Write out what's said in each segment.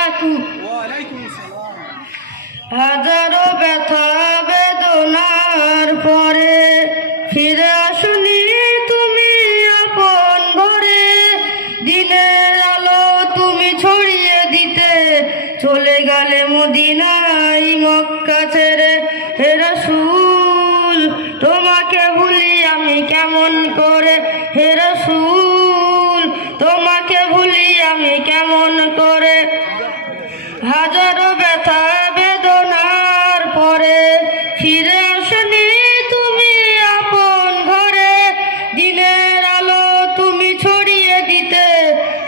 বারাকাতুহু। হাজারো ব্যথা বেদনার পরে ফিরে আসুনি তুমি আপন ঘরে। দিনের আলো তুমি ছড়িয়ে দিতে চলে গেলে মদিনায় মক্কা ছেড়ে। হে রাসূল তোমাকে ভুলি আমি কেমন করে, হে রাসূল তোমাকে ভুলি আমি কেমন করে। হাজারো ব্যথা বেদনার পরে ফিরে আসনি তুমি আপন ঘরে। দিনের আলো তুমি ছড়িয়ে দিতে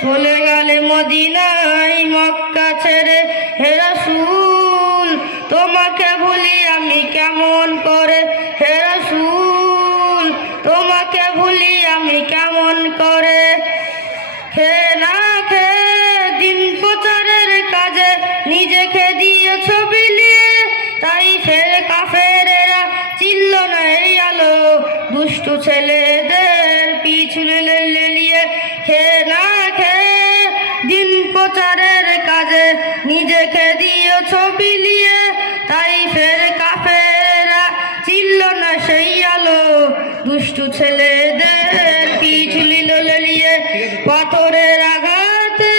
চলে গেলে মদিনায় মক্কা ছেড়ে। হে রাসূল তোমাকে ভুলি আমি কেমন করে, হে রাসূল তোমাকে ভুলি আমি কেমন করে। খে না খে দিন প্রচারের কাজে নিজেকে দিয়েছ বিলিয়ে, তাই ফের কাফেরেরা চিনল না এই আলো দুষ্টু ছেলেদের পিছু লেলিয়ে। খে না খে দিন প্রচারের কাজে নিজেকে দিয়েছ বিলিয়ে, তাই ফের কাফেরেরা চিনল না সেই আলো দুষ্টু ছেলেদের পিছু লেলিয়ে। পাথরের আঘাতে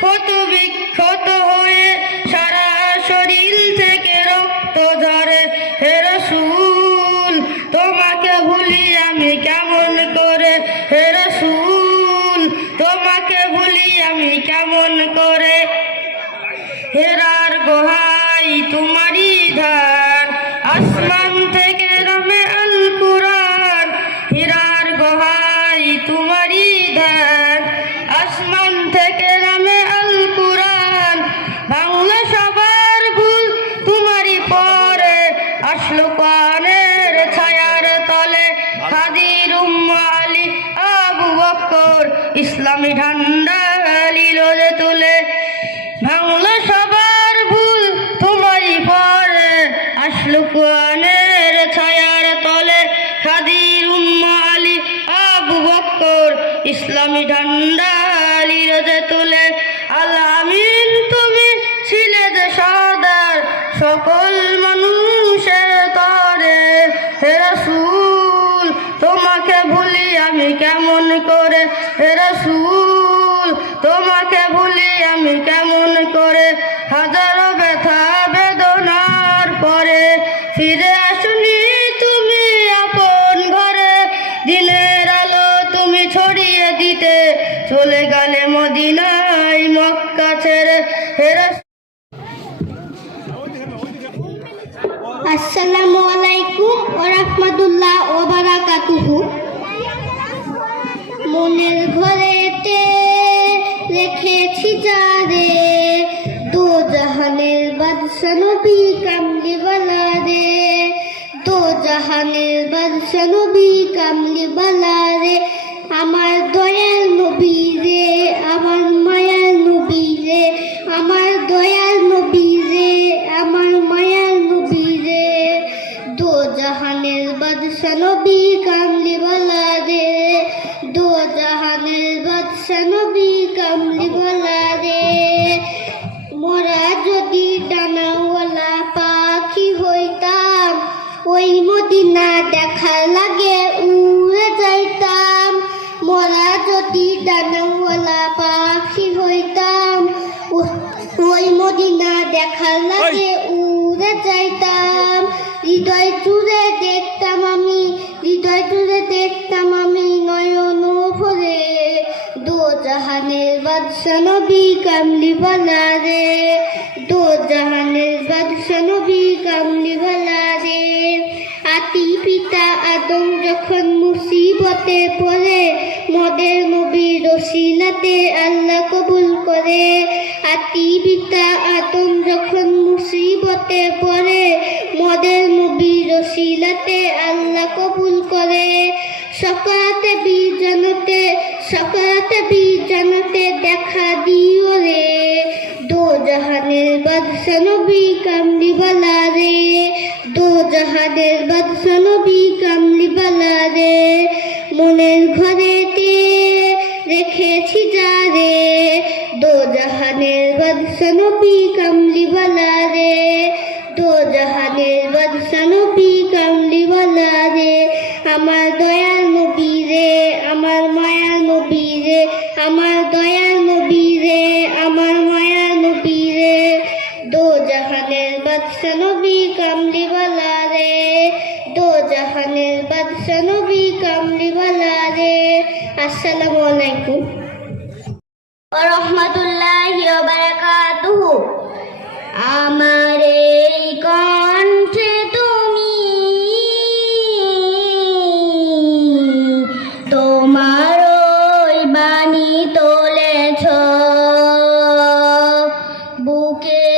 ক্ষত বিক্ষত হয়ে সারা শরীর থেকে রক্ত ঝরে। হে রাসূল তোমাকে ভুলি আমি কেমন করে, হে রাসূল তোমাকে ভুলি আমি কেমন করে। হেরার গোহাই তোমারই ধান আসমান থেকে নামে আল কুরআন। হেরার গোহাই তোমারই ধান আসমান থেকে নামে আল কুরআন। বাংলা সবার ভুল তোমারই পরে আসলো কোরআনের ছায়ার তলে। খাদির উম্মা আলী আবু বকর ইসলামী ঝান্ডা লিলোরে তুলে। বাংলা সবার ভুল তোমারই পরে আসলো কোরআনের ছায়ার তলে। খাদির উম্মা আলী আবু বকর ইসলামী ঝান্ডা লিলোরে তুলে। আল আমিন তুমি ছিলে যে সর্দার সকল মানুষের তরে। হে রাসূল তোমাকে ভুলি আমি কেমন করে, হে রাসূল তোমাকে ভুলি আমি কেমন করে। হাজারো ব্যথা বেদনার পরে ফিরে আসুনি তুমি আপন ঘরে। দিনের আলো তুমি ছড়িয়ে দিতে চলে গেলে মদিনায় মক্কা ছেড়ে। হে রাসূল। আসসালামু আলাইকুম ওয়া রাহমাতুল্লাহ ওয়া বারাকাতুহু। মনের ঘরেতে রেখেছি যারে, দো জাহানের বাদশা নবী কামলিওয়ালা রে। দো জাহানের বাদশা নবী কামলিওয়ালা রে। আমার দয়াল নবী রে, আমার মায়ার নবী রে, আমার দয়াল নবী রে, আমার মায়ার নবী রে। দো জাহানের বাদশা নবী কামলিওয়ালা রে। দো জাহানের বাদশা নবী কামলিওয়ালা রে। মোরা যদি ডানাওয়ালা পাখি হইতাম, ওই মদিনা দেখার লাগে উড়ে যাইতাম। মোরা যদি ডানাওয়ালা পাখি হইতাম, ওই মদিনা দেখার লাগে উড়ে যাইতাম। হৃদয় জুড়ে দেখতাম আমি, হৃদয় জুড়ে দেখতাম আমি নয়ন ভরে। দো জাহানের বাদশা নবী কামলিওয়ালা রে। দো জাহানের বাদশা নবী কামলিওয়ালা রে। আতি পিতা আদম যখন মুসিবতে পড়ে, মদের নবীর ওসিলাতে আল্লাহ কবুল করে। আতি পিতা আদম যখন মুসিবতে পড়ে, মদের নবীর ওসিলাতে আল্লাহ কবুল করে। সকাতে বিজনতে, সকাতে বিজনতে দেখা দিও রে। দো জাহানের বাদশা নবী কামলিওয়ালা রে। দো জাহানের বাদশা নবী কামলিওয়ালা রে। মনের ঘরেতে রেখেছি যারে, দো জাহানের বাদশা নবী কামলিওয়ালা রে, দো জাহানের বাদশা নবী কামলিওয়ালা রে, আমার দয়াল নবী রে, আমার মায়ার নবী রে, আমার দয়াল নবী রে, আমার মায়ার নবী রে, দো জাহানের বাদশা নবী কামলিওয়ালা রে, দো জাহানের বাদশা নবী কামলিওয়ালা রে। আসসালামু আলাইকুম ওয়া রাহমাতুল্লাহি ওয়া বারাকাতুহু। আমার এই কণ্ঠে তুমি তোমার ওই বাণী তুলেছ, বুকে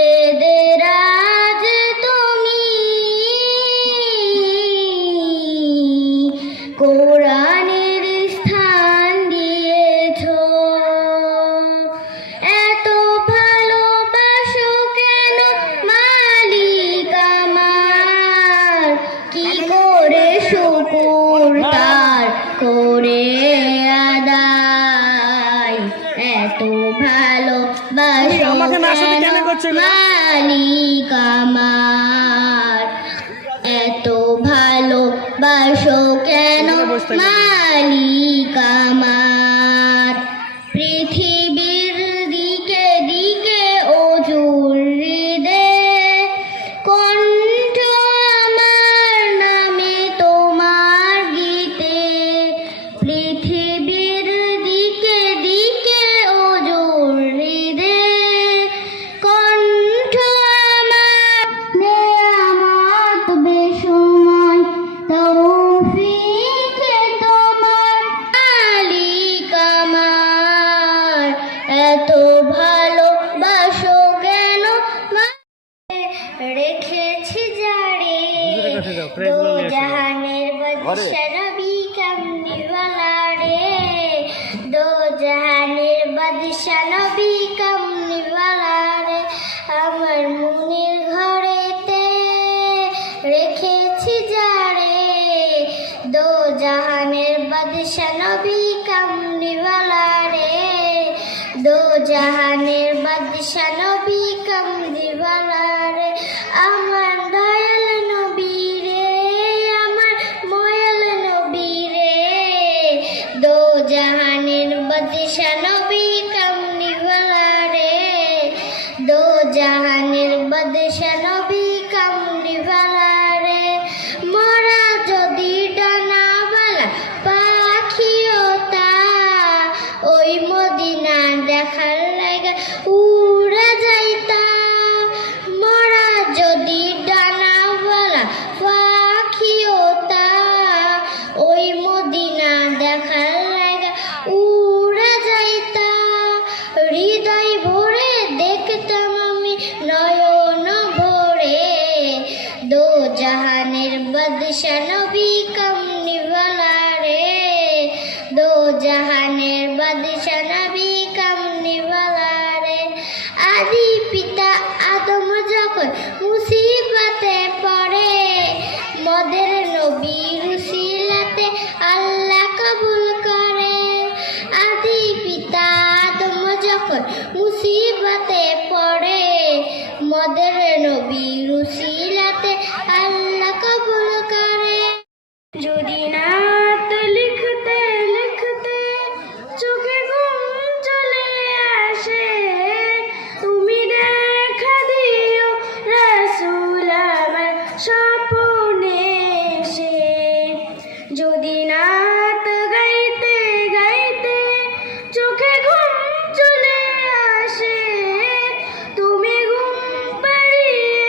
দেরাজ তুমি কোরআনের স্থান দিয়েছ। এত ভালোবাসো কেন মালিক আমার, কি করে শুকুর তার করে আদায়। এত ভালোবাসো কেন মালিক আমার, এত ভালোবাসো কেন মালিক আমার। পৃথিবীর দিকে দিকে অজুরিদে কণ্ঠ আমার নামে তোমার গীতে, পৃথিবীর দিকে দিকে অজুরিদে কণ্ঠ আমার। নেয়ামত বেসময় তৌফিকে তোমার মালিক আমার, এত ভালোবাসো কেন রেখেছি জারে, দো জাহানের বাদশা নবী কামলিওয়ালা রে, দো জাহানের বাদশা নবী কামলিওয়ালা রে, আমার মনের ঘরেতে রেখেছি জারে, দো জাহানের বাদশা নবী কামলিওয়ালা রে, দো জাহানের বাদশা নবী কামলিওয়ালা রে, আমার দয়াল নবী রে, আমার ময়াল নবী রে, দো জাহানের বাদশা নবী কামলিওয়ালা রে, দো জাহানের বাদশা নবী কামলিওয়ালা রে। মরা যদি ডানাওয়ালা পাখিও তা ওই মদিনা দেখার লাগা উড়া যাইতা, মরা যদি ডানাওয়ালা পাখিও তা ওই মদিনা দেখার লাগা উড়া যাইতা। হৃদয় ভরে দেখতাম আমি নয়ন ভরে, দো জাহানের বাদশা নবী কামলিওয়ালা রে, দো জাহানের বাদশা নবী কামলিওয়ালা রে। আদি পিতা আদম যখন মুসিবতে পড়ে, মদের নবীর উসিলাতে আল্লাহ কবুল করে। আদি পিতা আদম যখন মুসিবতে পড়ে, মদের নবীর উসিলাতে আল্লাহ কবুল করে। যদি নাত লিখতে লিখতে চোখে ঘুম চলে আসে, তুমি দেখা দিও রাসূল আমার স্বপ্নে এসে। যদি নাত গাইতে গাইতে চোখে ঘুম চলে আসে, তুমি ঘুম পাড়িয়ে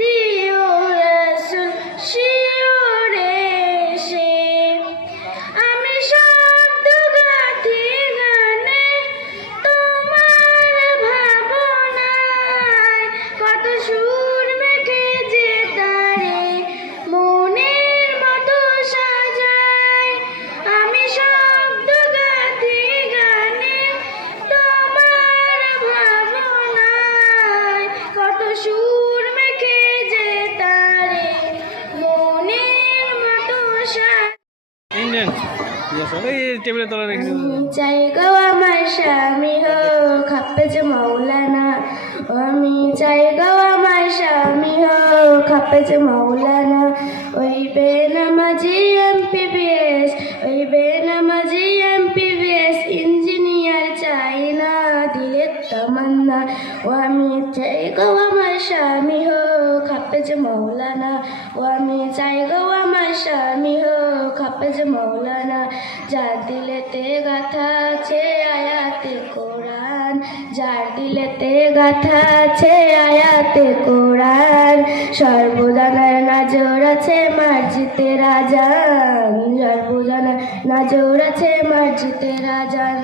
দিও রাসূল শিওরে এসে। আমি শব্দ গাঁথি গানে তোমার ভাবনায়, কত সুর মেখে যে তারে মনের মতো সাজায়। আমি শব্দ গাঁথি গানে তোমার ভাবনায়, কত সুর মেখে যে তারে মনের মতো সাজায়। ইন্ডিয়ান এই টেবিলের তলা রেখে চাই গো আমার স্বামী হোক হাফেজ মাওলানা, হাফেজ মাওলানা। ওই বেনামাজি MPBS, ওই বেনামাজি MPBS ইঞ্জিনিয়ার চাই না, দিলের তামান্না। ও আমি চাই গো আমার স্বামী হোক হাফেজ মাওলানা। ও আমি চাই গো আমার স্বামী হোক হাফেজ মাওলানা। যার দিলেতে গাথা আছে আয়াতে কোরআন, যার দিলেতে গাথা আছে আয়াতে কোরআন। সর্বদানার নজর আছে মসজিদে রাজান, সর্বদানার নজর আছে মসজিদে রাজান।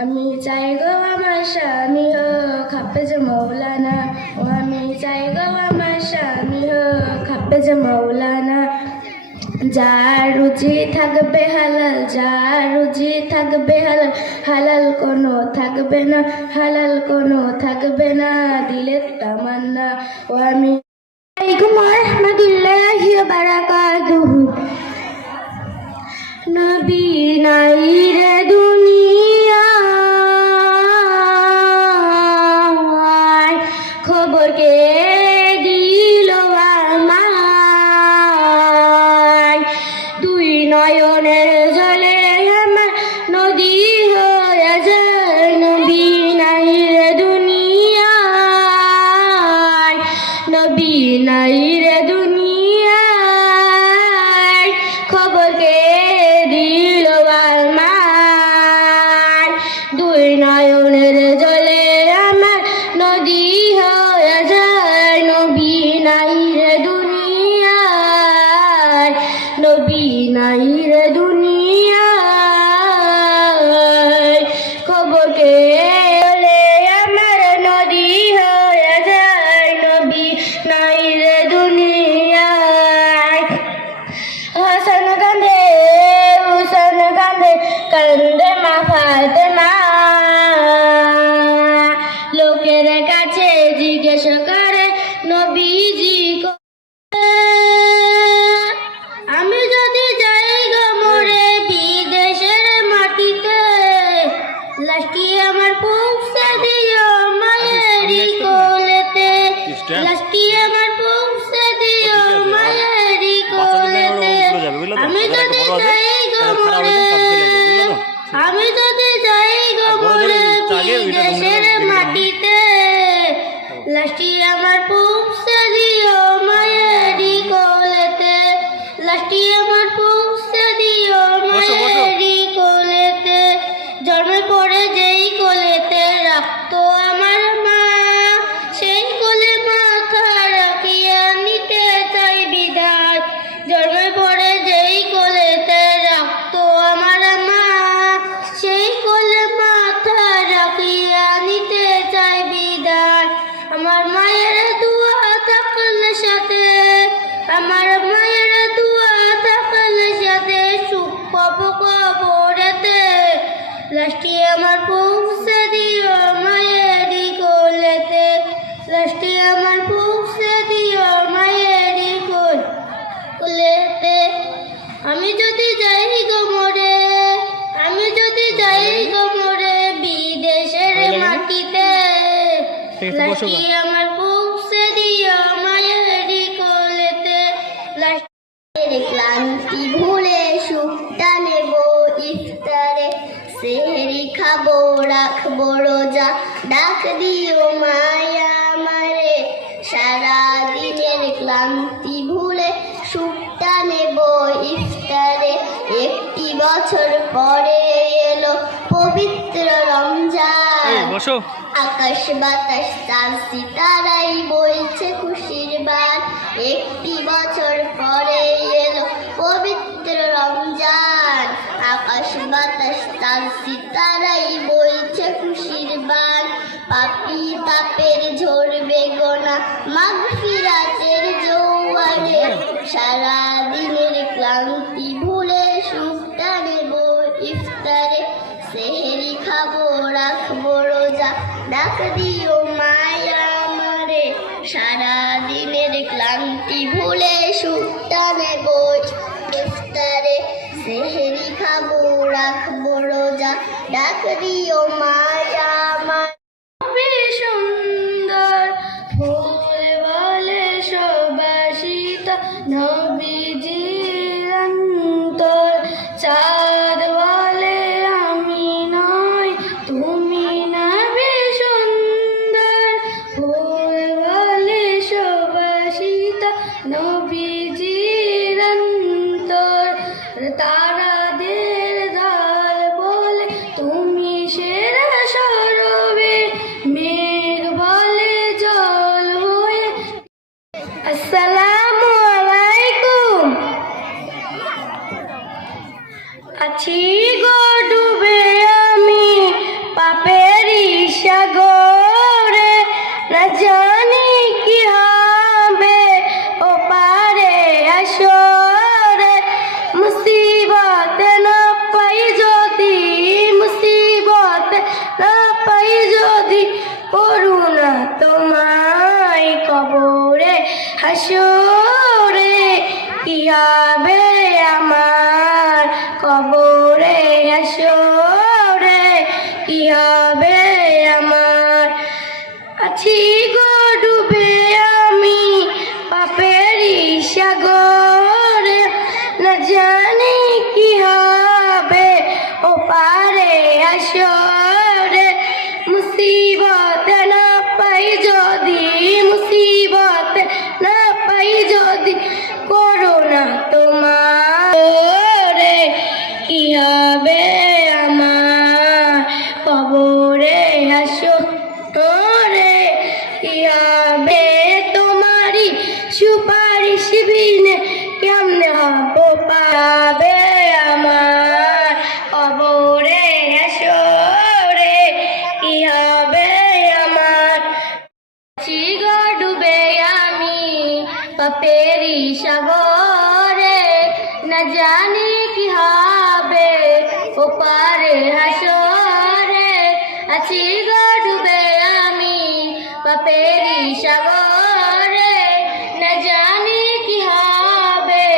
আমি চাই গো আমার স্বামী হোক হাফেজ মাওলানা। ও আমি চাই গো আমার স্বামী হোক হাফেজ মাওলানা। যার রুচি থাকবে হালাল, যার রুচি থাকবে হালাল, হালাল কোনো থাকবে না, হালাল কোনো থাকবে না, দিলের তামান্না। ও আমি আলাইকুম রাহমাতুল্লাহি ওয়া বারাকাতুহু। নবী নাই রে দুনিয়ায়, খবর কে দিল আমায়। দুই নয়নের জলে আমার নদী হয়ে যায়, নবী নাই রে দুনিয়ায়, নবী নাই রে দুনিয়ায়, খবর কে দিল আমায়। দুই নয়নের জলে আমার নদী হয়ে যায়, নবী নাই রে দুনিয়ায়, নবী নাই রে দুনিয়ায়, খবর কে হলে আমার নদী হয়ে যায়, নবী নাই রে দুনিয়ায়। হাসান কান্দে, হুসেন কান্দে, কান্দে মা ফাতেমা। লোকের কাছে জিজ্ঞেস করে নবীজি আমি যদি যাই গো মরে বিদেশের মাটিতে, লাশটি আমার পৌঁছে দিও মায়েরই কোলেতে, লাশটি আমার পৌঁছে দিও মায়েরই কোলেতে। আমি যদি যাই গো মরে, আমি যদি যাই গো মরে বিদেশের মাটিতে, লাশটি আমার পৌঁছে দিও মায়েরই কোলেতে, লাশটি আমার পৌঁছে দিও মায়েরই কোলেতে। জন্মে পড়ে যেই কোলেতে রাখতো আমার মা, সেই কোলে মাথা রাখিয়া নিতে চাই বিদায়। জন্মে পড়ে যেই কোলেতে রাখতো আমার মা, সেই কোলে মাথা রাখিয়া নিতে চাই বিদায়। আমার মায়ের দুয়া থাকলে সাথে, আমার মায়ের দুয়া থাকলে সাথে সুখ পাবো কবরেতে, লাশটি আমার পৌঁছে দিও মায়েরই কোলেতে, লাশটি আমার পৌঁছে দিও মায়েরই কোলেতে। আমি যদি যাই গো মরে, আমি যদি যাই গো মরে বিদেশের মাটিতে, লাশটি আমার পৌঁছে দিও মায়েরই কোলেতে, লাশটি ক্লান্তি ভুলে সুখটা নেব ইফতারে, সেহরি খাবো রাখবো রোজা, ডাক দিও মায়া আমারে। সারা দিনের ক্লান্তি ভুলে সুখটা নেব ইফতারে, একটি বছর পরে এলো পবিত্র রমজান। আকাশ বাতাস চাঁদ সিতারাই বইছে খুশির বান, একটি বছর পরে এলো পবিত্র রমজান। আকাশ বাতাস চাঁদ সিতারাই বইছে খুশির বান, পাপী তাপের ঝরবে গোনা মাগফিরাতের জোয়ারে। সারা দিনের ক্লান্তি ভুলে সুখটা নেব ইফতারে, সেহরি খাবো রাখবো রোজা, ডাক দিও মায়া আমারে। সারা দিনের ক্লান্তি ভুলে সুখটা নেব ইফতারে, সেহরি খাবো রাখবো রোজা, ডাক দিও মায়া আমার। সুন্দর ফুল বলে সুবাস নবীজির অন্তর চাঁদ বলে আমি নয়, তুমি নবী সুন্দর, ফুল বলে সুবাসিতা। নবীজির অন্তর তারাদের ঢাল বলে তুমি সেরা সরবে, মেঘ বলে জল হয়ে। আসসালামু আলাইকুম। আছি গো ডুবে আমি পাপেরই সাগরে, না জানি কি হবে ও পারে আসরে। মুসিবত না পাই যদি, মুসিবত না পাই যদি, করুণা তোমায় কবরে হাসরে। কি হবে আমার কবরে হাসরে, কি হবে আমার। আছি গো ডুবে আমি পাপেরই সাগরে, না জানি কি হবে ও পারে আসরে। মুসিবত না পাই যদি, মুসিবত না পাই যদি, করোনা তোমার। কি হবে আমার কবরে হাসরে, কি হবে তোমারই সুপারিশ বিনে কেমনে হব পাবে আমার কবরে হাসরে, কি হবে আমার। চিগ ডুবে আমি পাপেরই সাগরে, না জানি কি হবে ও পারে হাসরে। আছি গো ডুবে আমি পাপেরই সাগরে, না জানি কি হবে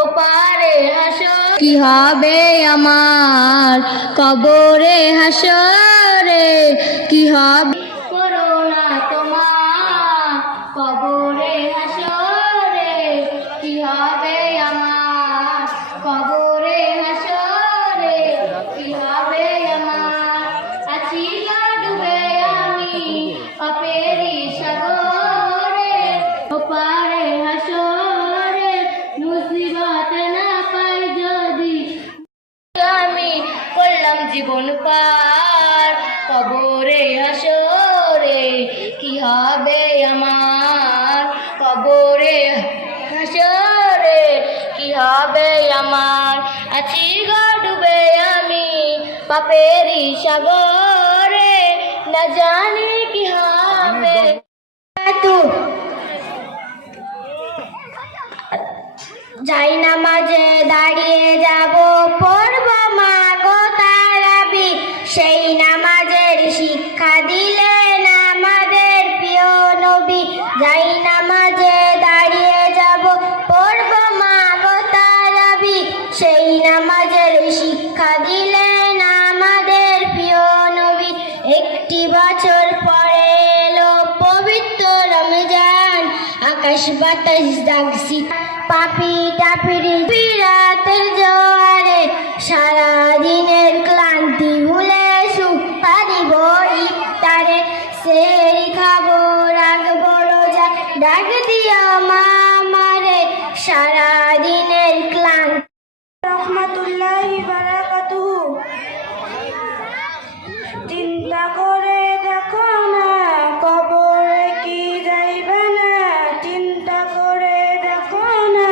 ও পারে হাসরে। কি হবে আমার কবরে হাসরে, কি হবে করোনা তোমার কবরে হাসরে, কি হবে আমার কবরে হাসরে, কি হবে আমার। আছি গো ডুবে আমি পাপেরই সাগরে, ও পারে হাসরে। মুসিবত না পাই যদি, আমি করলাম জীবন পার কবরে হাসরে, কি হবে আমার কবরে হাসরে, কি হবে আমার। আছি গো ডুবে আমি পাপেরই সাগরে, না জানি কি হবে। যাই নামাজে দাঁড়িয়ে যাব, পড়ব মা গো তারাবি, সেই নামাজের শিক্ষা দিলেন আমাদের প্রিয় নবী। যাই নামাজে দাঁড়িয়ে যাব, পড়ব মা গো তারাবি, সেই নামাজের শিক্ষা দিলেন আমাদের প্রিয় নবী। একটি বছর পরে এলো পবিত্র রমজান, আকাশ বাতাস ডাকছি পাপি টাপিরি বিরাতের জোয়ারে, সারা দিনের ক্লান্তি ভুলে সুখ পারিব ইফতারে। সেহরি খাবো রাখবো রোজা, ডাক দিও মা আমারে, সারা দিনের ক্লান্তি। রহমাতুল্লাহি বারাকাতুহু। চিন্তা করে দেখো না কবরে কি যাইবে না, চিন্তা করে দেখো না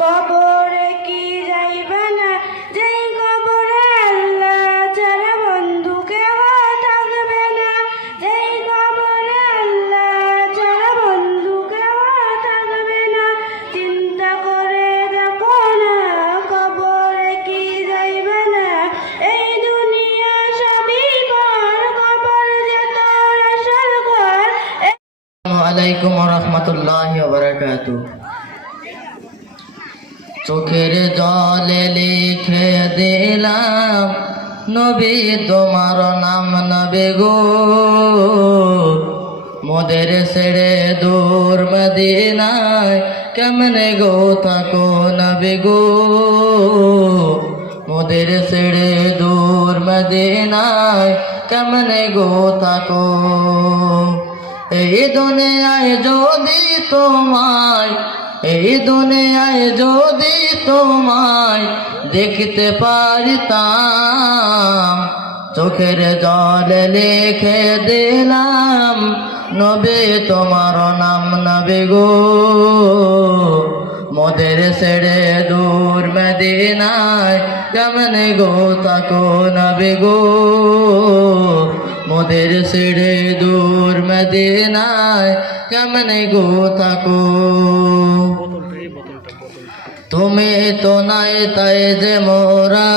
কবরে কি যাইবে না। যেই কবরে আল্লাহ ছাড়া বন্ধু কেউ থাকবে না, যেই কবরে আল্লাহ ছাড়া বন্ধু কেউ থাকবে না। চিন্তা করে দেখো না কবরে কি যাইবে না। এই দুনিয়া সবই পর, কবর যে তোর আসল ঘর। আসসালামু আলাইকুম ওয়া রাহমাতুল্লাহি ওয়া বারাকাতুহু। চোখের জলে লিখে দিলাম নবী তোমার নাম নবী গো, মোদের ছেড়ে দূর মদিনায় কেমনে গো থাকো নবী গো মোদের ছেড়ে দূর মদিনায় কেমনে গো থাকো এই দুনিয়ায় যদি তোমায় এই দুনিয়ায় যদি তোমায় দেখতে পারিতাম চোখের জলে লিখে দিলাম নবী তোমার নাম নবী গো মোদের ছেড়ে দূর মদিনায় কেমনে গো থাকো নবী গো মোদের ছেড়ে দূর মদিনায় কেমনে গো থাকো তুমি তো নাই তাই যে মোরা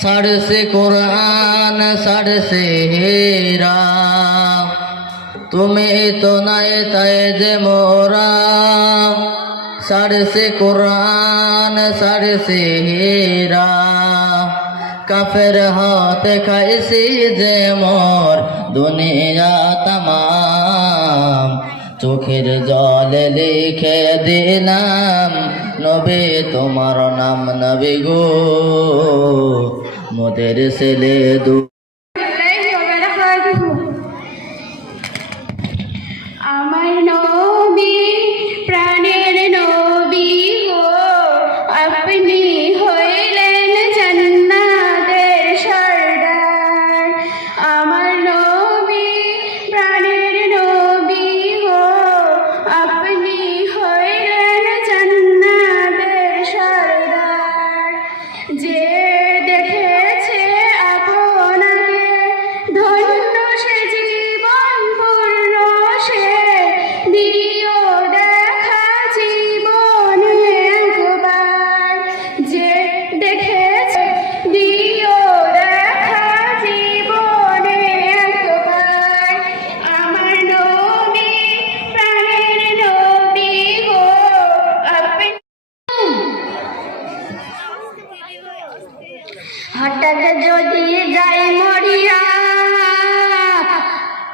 সাড়ে কোরআন সাড়ে হেরা তুমি তো নাই তাই যে মোরা সাড়ে কোরআন সাড়ে হেরা কাফের হাতে খাইছি যে মোর দুনিয়া তামাম চোখের জলে লিখে দিলাম নবী তোমার নাম নবী গো মোদের ছেলে দু আমার নবী প্রাণের নবী গো আপনি হইলেন জান্নাতের সরদার আমার নবী প্রাণের নবী গো আপনি হইলেন জান্নাতের সরদার যে দেখেছে আপনাকে ধন্য সে জীবন পূর্ণ সে দিও দেখা জীবনে একবার যে দেখেছে দিও দেখা জীবনে একবার আমার নবী প্রাণের নবী গো আপনি হঠাৎ যদি যাই মরিয়া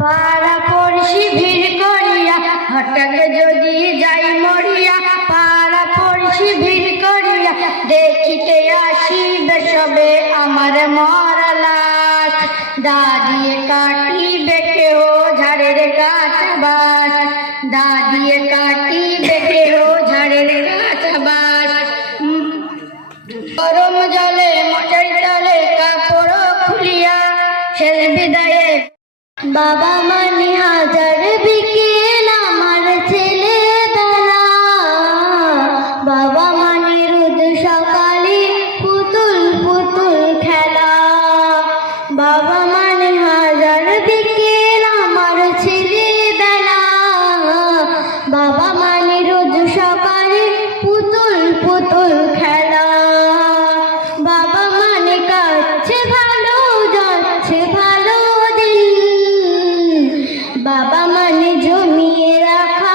পাড়া পড়শি ভিড় করিয়া হঠাৎ যদি যাই মরিয়া পাড়া পড়শি ভিড় করিয়া দেখিতে আসিবে সবে আমার মরা লাশ দাঁড়িয়ে কাটিবে কেহ ঝাড়ের কাঠ বাস দাঁড়িয়ে কাটিবে কেহ ঝাড়ের কাঠ বাস গরম জলে মশারি তলে কাপড় খুলিয়া শেষ বিদায়ে বাবা মানি হাজার বিকেল আমার ছেলেবেলা বাবা মানি রোদ সকালে পুতুল পুতুল খেলা বাবা মানি হাজার বিকেল আমার ছেলেবেলা বাবা মানি রোদ সকালে পুতুল পুতুল খেলা বাবা মানে কাছে ভালো যাচ্ছে ভালো দিন বাবা মানে জমিয়ে রাখা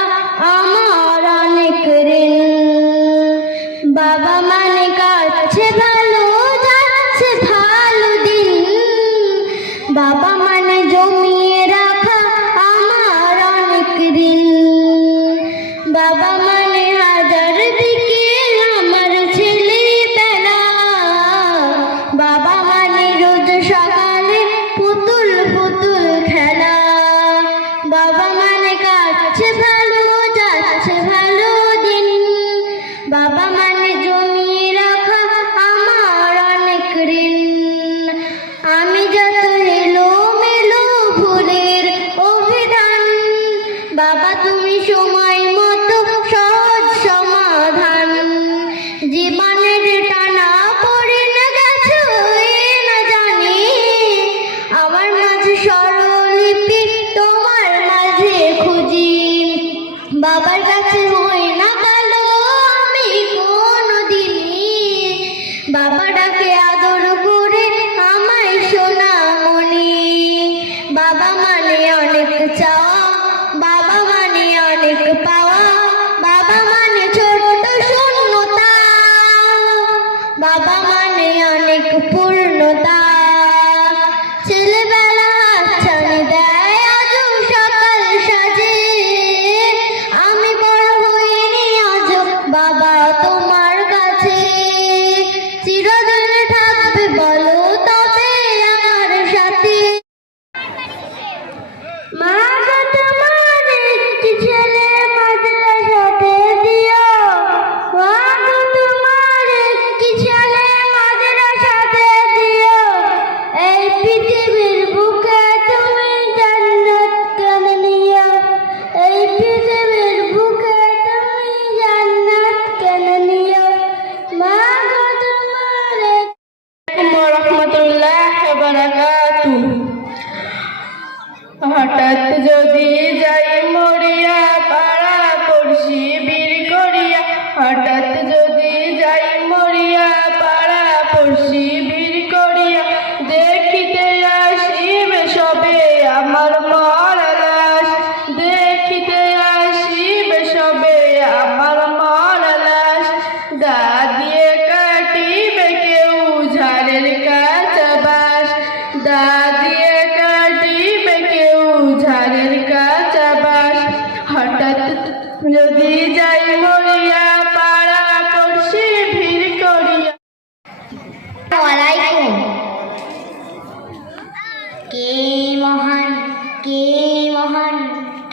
আমার অনেক ঋণ বাবা মানে কাছে ভালো যাচ্ছে ভালো দিন বাবা মানে জমিয়ে রাখা আমার অনেক ঋণ বাবা মানে হাজার বিকেল আমার ছেলেবেলা বাবা মানে রোজ সকালে পুতুল পুতুল খেলা বাবা মানে কাছে ভালো যাচ্ছে ভালো দিন বাবা মানে জমিয়ে রাখা আমার অনেক ঋণ আমি যত এলো মেলো ভুলের অভিধান বাবা তুমি সময় মতো সহজ সমাধান জীবনের টানা পড়ে না গেছো এ না জানি আমার মাঝে স্বরলিপি তোমার মাঝে খুঁজি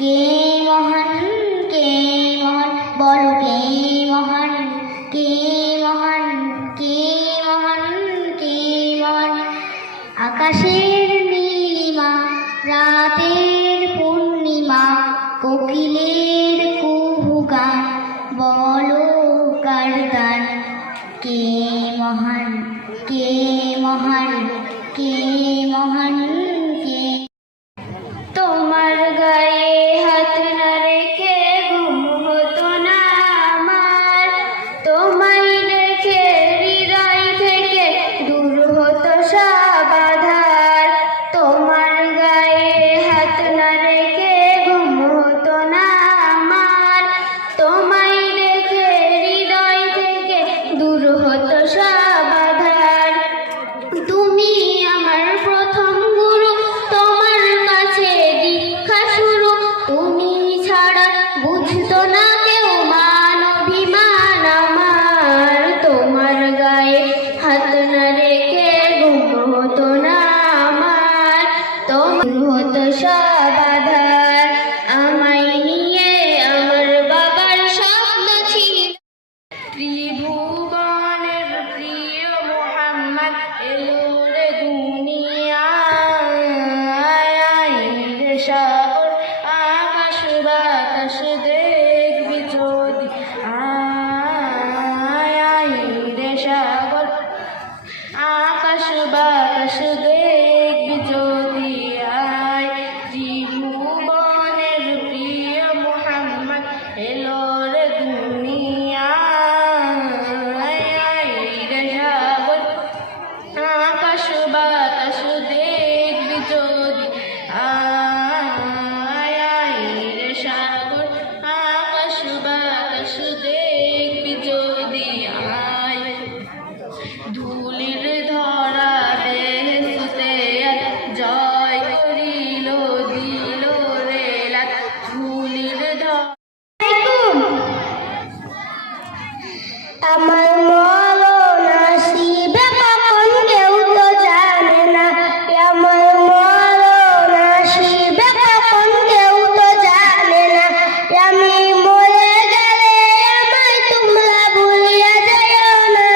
কে মহান, কে মহান, বলো কে মহান, কে মহান, কে মহান, কে মহান। আকাশের নীলিমা, রাতের পূর্ণিমা, কোকিলের কুহু গান, বলো কার গান। কে মহান, কে মহান, কে মহান, কে। তোমার গায়ে হাত না রেখে ঘুম হতো না আমার, তোমায় দেখে হৃদয় থেকে দূর হতো সব আঁধার। তোমার গায়ে হাত না রেখে ঘুম হতো না আমার, তোমায় দেখে হৃদয় থেকে দূর হতো সব আঁধার। তুমি আমার প্রথম গুরু, তোমার কাছে দীক্ষা শুরু। তুমি ছাড়া বুঝতো না কেউ মান অভিমান আমার। তোমার গায়ে হাত না রেখে ঘুম হতো না আমার, তোমার হতো সব আঁধার। আমায় নিয়ে আমার বাবার স্বপ্ন ছিল, ত্রিভুবনের প্রিয় মোহাম্মদ এলো রে দুনিয়ায়। রে সাগর আকাশ বাতাস দেখবি যদি আয়, রে সাগর আকাশ বাতাস দেখবি যদি আয়। ত্রিভুবনের প্রিয় মোহাম্মদ এলো রে দুনিয়ায়। রে সাগর আকাশ বাতাস দেখবি যদি আয়, রে সাগর আকাশ বাতাস দেখবি যদি আয়। ধুলির ধরা দেশে জয় করিল দিল রে লাট। ধুলির ধরা আমার মরণ আসিবে কখন কেউ তো জানে না, আমার মরণ আসিবে কখন কেউ তো জানে না। আমি মরে গেলে আমায় তোমরা ভুলিয়া যাইও না,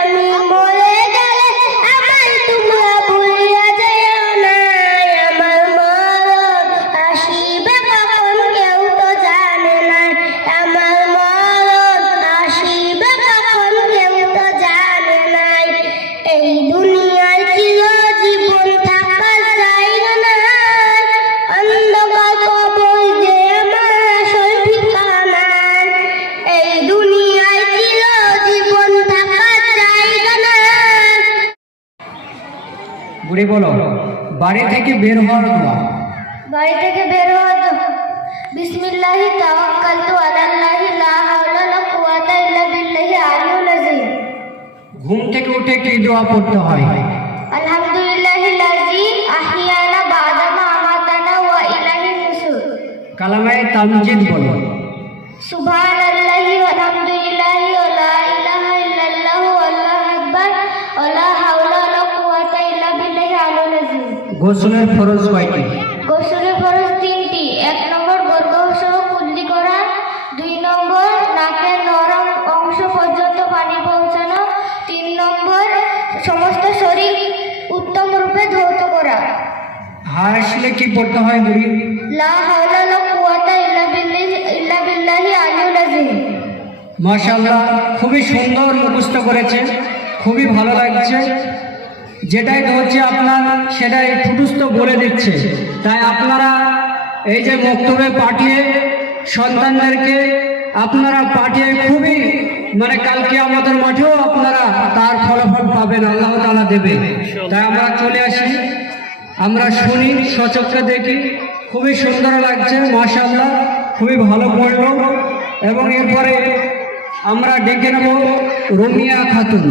আমি মরে গেলে আমায় তোমরা ভুলিয়া যাইও না। আমার মরণ আসিবে কখন কেউ তো জানে না, আমার মরণ আসিবে কখন কেউ তো জানে না। এই দুনিয়ায় চির জীবন থাকার জায়গা নাই, অন্ধকার কবর যে আমার আসল ঠিকানা। এই দুনিয়ায় চির জীবন থাকার জায়গা নাই। বুড়ি বলো, বাড়ি থেকে বের হওয়ার দোয়া। বাড়ি থেকে বের হওয়া তো বিসমিল্লাহি তাওয়াক্কালতু আলাল্লাহি লা হাওলা ওয়ালা কুওয়াতা ইল্লা বিল্লাহি আলিয়্যিল আযীম। ঘুম থেকে উঠে কি দোয়া পড়তে হয়? আলহামদুলিল্লাহিল্লাযী আহিয়ানা বা'দা মা আমাতানা ওয়া ইলাইহিন নুশুর। কালামায়ে তামজিদ বলো। সুবহানাল্লাহি ওয়ালহামদুলিল্লাহি ওয়া লা ইলাহা ইল্লাল্লাহু আল্লাহু আকবার ওয়া লা হাওলা ওয়ালা কুওয়াতা ইল্লা বিল্লাহি আলিয়্যিল আযীম। গোসলের ফরজ কয়টি? গোসলের ফরজ 3টি। 1 নম্বর গর্ভসহ কুল্লি করা, 2 নম্বর নাকের নরম অংশ পর্যন্ত পানি পৌঁছানো, 3 নম্বর সমস্ত শরীর উত্তম রূপে ধৌত করা। হাসলে কি পড়তে হয় বুড়ি? লা হাওলা ওয়ালা কুওয়াতা ইল্লা বিল্লাহি আলিয়্যিল আযীম। মাশাআল্লাহ, খুবই সুন্দর মুখস্থ করেছে, খুবই ভালো লাগছে। যেটাই ধরছে আপনার সেটাই ফুটুস্থ বলে দিচ্ছে। তাই আপনারা এই যে বক্তব্যে পাঠিয়ে সন্তানদেরকে আপনারা পাঠিয়ে খুবই কালকে আমাদের মাঠেও আপনারা তার ফলাফল পাবেন, আল্লাহ তাআলা দেবে। তাই আমরা চলে আসি, আমরা শুনি, সচক্ষে দেখি, খুবই সুন্দর লাগছে। মাশাআল্লাহ, খুবই ভালো পড়লো। এবং এরপরে আমরা ডেকে নেব রুমিয়া খাতুন।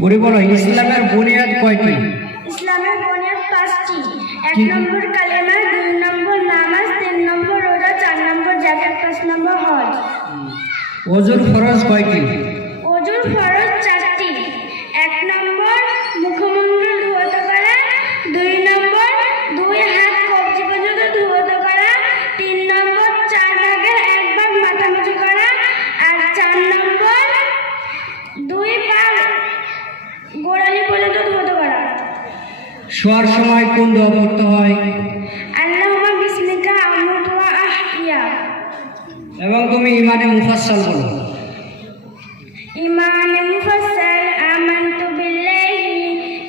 বুড়ি বলো, ইসলামের বুনিয়াদ কয়টি? ইসলামের বুনিয়াদ 5টি। 1 নম্বর কালেমা, 2 নম্বর নামাজ, 3 নম্বর রোজা, 4 নম্বর যাকাত, 5 নম্বর হজ। ওযুর ফরজ কয়টি? ওযুর ফরজ 4টি। 1 নম্বর মুখমণ্ডল ধৌত করা, 2 নম্বর 2 হাত কবজি পর্যন্ত শোয়ার সময় কোন দোয়া পড়তে হয়? আল্লাহুম্মা বিসমিকা আমুতু ওয়া আহইয়া। এবং তুমি ইমানে মুফাসসাল বলো। ইমানে মুফাসসাল আমানতু বিল্লাহি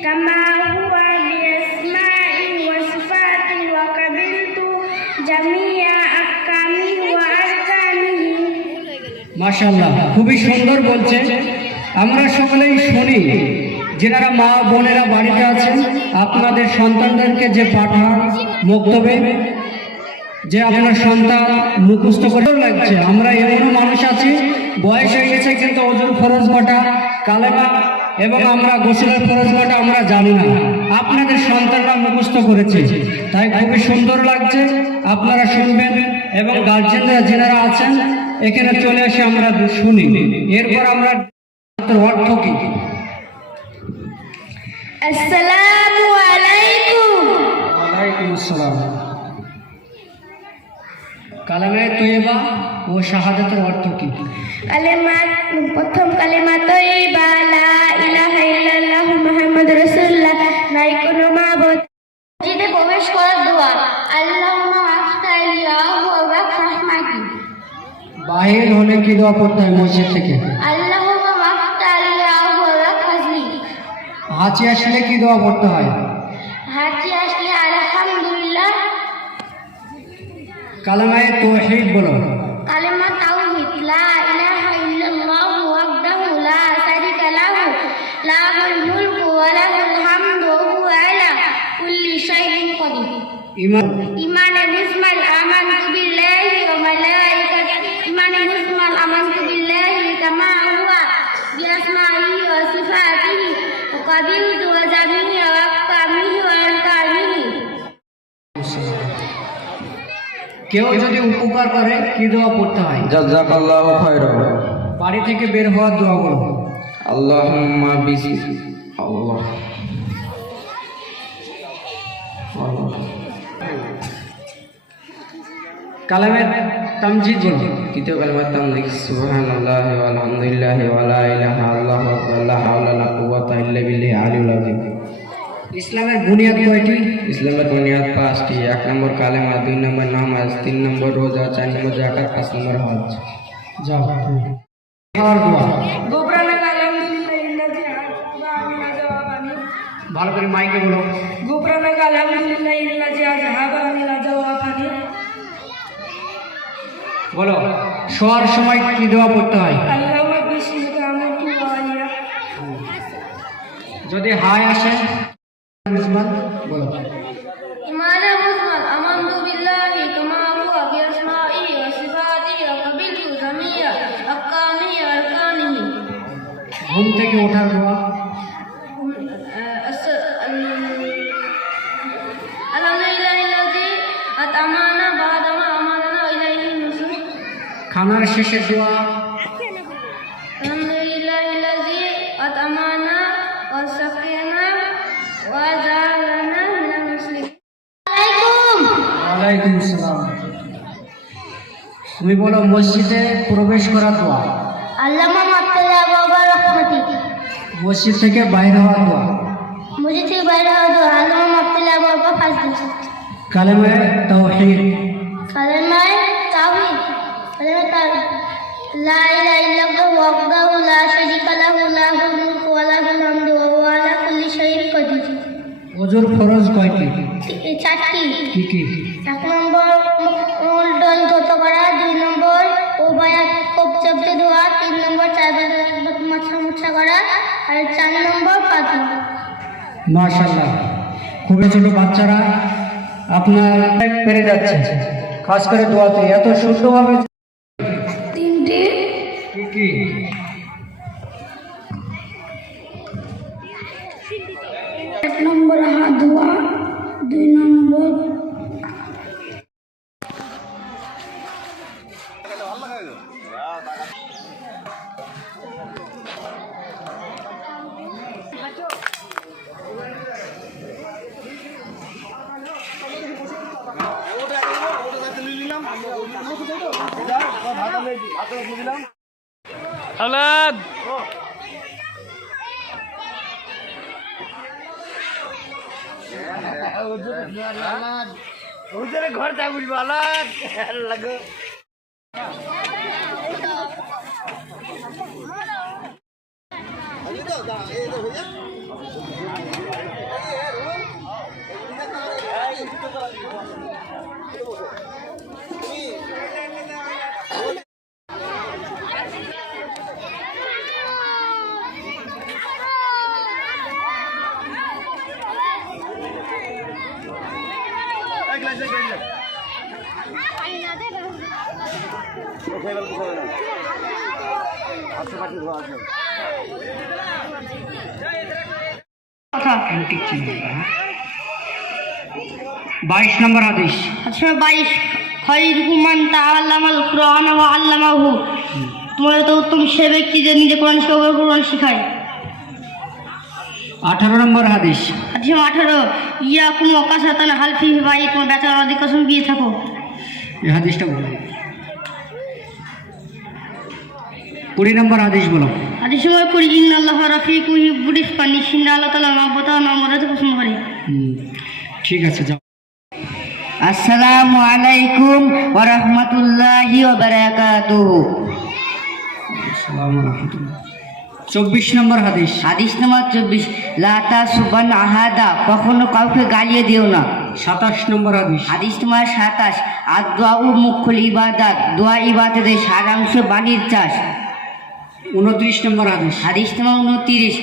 কামা হুয়া বিআসমাই ওয়া সিফাতি ওয়া কাবিলতু জামিয়া আহকামি ওয়া আরকানিহি। মাশাআল্লাহ, খুবই সুন্দর বলছে। আমরা সকলেই শুনি, যারা মা বোনেরা বাড়িতে আছেন আপনাদের সন্তানদেরকে যে পাঠান মক্তবে, যে আপনার সন্তান মুখস্থ করে লাগছে। আমরা এমনও মানুষ আছি বয়স হয়ে গেছে কিন্তু ওজুর ফরজ কটা, কালেমা এবং আমরা গোসলের ফরজ কটা আমরা জানি না। আপনাদের সন্তানরা মুখস্থ করেছে, তাই খুবই সুন্দর লাগছে। আপনারা শুনবেন এবং গার্জেনরা যারা আছেন এখানে চলে এসে আমরা শুনি। এরপর আমরা অর্থ কি? আসসালামু আলাইকুম। ওয়ালাইকুম আসসালাম। কালামে তৈয়বা ও শাহাদাতের অর্থ কি? প্রথম কালেমা তৈয়বা লা ইলাহা ইল্লাল্লাহু মুহাম্মাদুর রাসূলুল্লাহ, নাই কোনো মাবুদ। মসজিদে প্রবেশ করার দোয়া আল্লাহুম্মা আফতালি ওয়া রাহমাতি। বাহির হলে কি দোয়া পড়তে হয় মসজিদ থেকে? আল্লাহুম্মা আফতালি ওয়া ফাজলি। হাঁচি আসলে কি দোয়া পড়তে হয়? হাঁচি আসলে আলহামদুলিল্লাহ। কালেমায়ে তাওহীদ বলো। কালেমা তাওহীদ লা ইলাহা ইল্লাল্লাহু ওয়াহদাহু লা শারীকা লাহু লাহুল মুলকু ওয়া লাহুল হামদু ওয়া হুয়া আলা কুল্লি শাইইন কাদির। ইমানে মুজমাল আমানতু বিল্লাহি ওয়া মালাইকাতিহি। ইমানে মুজমাল আমানতু বিল্লাহি কামা হুয়া বিআসমাইহি ওয়া সিফাতিহি ওয়া কাবিলতু ওয়া জামিয়া আহকামিহি ওয়া আরকানিহি। কেউ যদি উপকার করে কি দোয়া পড়তে হয়? জাযাকাল্লাহু খায়রা। বাড়ি থেকে বের হওয়ার দোয়া বলো। আল্লাহুম্মা বিসি আল্লাহ কালামে তামজিদ বলো। তৃতীয় কালেমা তামজিদ সুবহানাল্লাহি ওয়া আলহামদুলিল্লাহি ওয়া লা ইলাহা ইল্লাল্লাহু ওয়া লা হাওলা ওয়া লা কুওয়াতা ইল্লা বিল্লাহিল আলিয়্যিল আযীম। ইসলামের বুনিয়াদ কয়টি? ইসলামের বুনিয়াদ 5টি। 1 নম্বর কালেমা, 2 নম্বর নামাজ, 3 নম্বর রোজা, 4 নম্বর যাকাত, 5 নম্বর হজ। যাও খাওয়ার দোয়া গোবরানাক আলহামদুলিল্লাহিল্লাযী আযহাবা জাওয়াবানি। ভালো করে মাইকে বলো। গোবরানাক আলহামদুলিল্লাহিল্লাযী আযহাবা জাওয়াবানি। বলো শোয়ার সময় কি দোয়া পড়তে হয়? আল্লাহুম্মা বিসমিকা আমুতু ওয়া আহইয়া। যদি হায় আসে বলো। ইমানে মুজমাল আমানতু বিল্লাহি কামা হুয়া বিআসমাইহি ওয়া সিফাতিহি ওয়া কাবিলতু জামিয়া আহকামিহি ওয়া আরকানিহি। ঘুম থেকে ওঠার দোয়া। আলহামদুলিল্লাহিল্লাযী আত'আমানা বা'দা মা আমাতানা ওয়া ইলাইহিন নুশুর। খানার শেষে দোয়া। আলহামদুলিল্লাহিল্লাযী আত'আমানা ওয়া সাকিয়ানা ওয়া জা'ালানা মিনাল মুসলিমিন। ওয়ালাইকুম আসসালাম। তুমি বলো মসজিদে প্রবেশ করার দোয়া। আল্লামা মাফতালা বাবা রহমতি। মসজিদ থেকে বাইরে হওয়ার দোয়া। মসজিদ থেকে বাইরে হওয়া দোয়া আল্লামা মাফতালা বাবা ফাজলি। কালেমা তাওহীদ। কালেমায়ে তাওহীদ লা ইলাহা ইল্লাল্লাহু ওয়াহদাহু লা শারীকা লাহু লাহুল মুলকু ওয়া লাহুল হামদু ওয়া হুয়া আলা কুল্লি শাইইন কাদির। ওজুর ফরজ কয়টি? 4টি। কি কি? 1 নম্বর মূলডল ধৌত করা, 2 নম্বর উভয়া কোপ চাপতে ধোয়া, 3 নম্বর চারবার মোছা করা, আর 4 নম্বর পাতলা। মাশাআল্লাহ, খুবই ছোট বাচ্চারা আপনার পেরে যাচ্ছে, খাস করে দোয়াতে এত সুন্দরভাবে। 3টি। কি কি? 1 নম্বর হাত ধোয়া, 2 নম্বর আলাদ অ্যান্টিক চিহ্ন। 22 নম্বর হাদিস। আচ্ছা 22 খায়রুকুম মান তাআল্লামাল কুরআন ওয়া আল্লামাহু। তোমাদের তো উত্তম সে ব্যক্তি যে নিজে কোরআন শিখে কোরআন শেখায়। 18 নম্বর হাদিস। আচ্ছা 18 ইয়াকুম ওয়াকাসাতান হালফি ভাই তোমার বেচার অধিক কসম দিয়ে থাকো। এই হাদিসটা বলো। 20 নম্বর হাদিস বলো। হাদিস সময় করি ইন্নাল্লাহা রাফিকুন ইউহিব্বুর রিফকা, নিশ্চিন্তে আল্লাহ তাআলা মহব্বত ও নম্রতা পছন্দ করে। ঠিক আছে, যাও। আসসালামু আলাইকুম ওয়া রাহমাতুল্লাহি ওয়া বারাকাতুহু। 24 নম্বর হাদিস। হাদিস নাম্বার 24 লা তাসুবান আহাদা, কখনো কাউকে গালিয়ে দিও না। 27 নম্বর হাদিস। হাদিস নাম্বার 27 আদ-দুআউ মুখুল ইবাদাত, দোয়া ইবাদতের সারাংশ বাণীর চাষ। 29 নম্বর হাদিস। হাদিস নাম্বার 29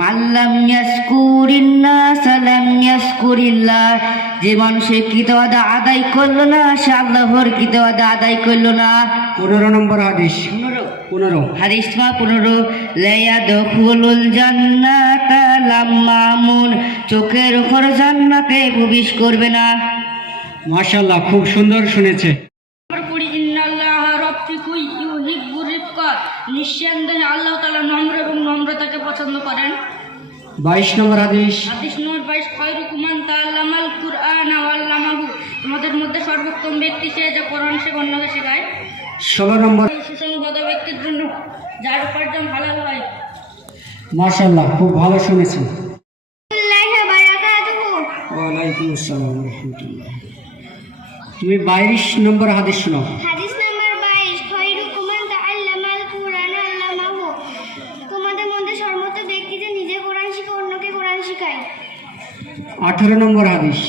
মাল্লাম ইয়াশকুরিন্নাস লাম ইয়াশকুরিল্লাহ, যে মানুষের কৃতজ্ঞতা আদায় করলো না সে আল্লাহর কৃতজ্ঞতা আদায় করলো না। 15 নম্বর হাদিস। 15 হাদিস নাম্বার 15 লায়াদখুলুল জান্নাতা লাম্মামুন, চোখের উপর জান্নাতে প্রবেশ করবে না। মাশাআল্লাহ, খুব সুন্দর শুনেছে। করি ইন্নাল্লাহা রাফিকুন ইউহিব্বুর রিফকা, নিঃসন্দেহে আল্লাহ তাআলা নম্র এবং নম্রতাকে পছন্দ করেন। 22 নম্বর হাদিস। হাদিস নম্বর 22 খায়রুকুম মান তাআল্লামাল কুরআন ওয়া আল্লামাহু, তোমাদের মধ্যে সর্বোত্তম ব্যক্তি সে যে কোরআন শেখে অন্যকে শেখায়। 16 নম্বর। সুসংবাদ ব্যক্তির জন্য যার উপার্জন হালাল হয়। মাশাআল্লাহ, খুব ভালো শুনেছেন। আল্লাহু বারাকাতুহু। ওয়ালাইকুম আসসালাম ওয়া রাহমাতুল্লাহ। তুমি 22 নম্বর হাদিস শোনাও। হাদিস নাম্বার 22 খায়রুকুম মান তাআল্লামাল কুরআন ওয়া আল্লামাহু, তোমাদের মধ্যে সর্বোত্তম ব্যক্তি যে নিজে কোরআন শিখে অন্যকে কোরআন শেখায়। 18 নম্বর হাদিস।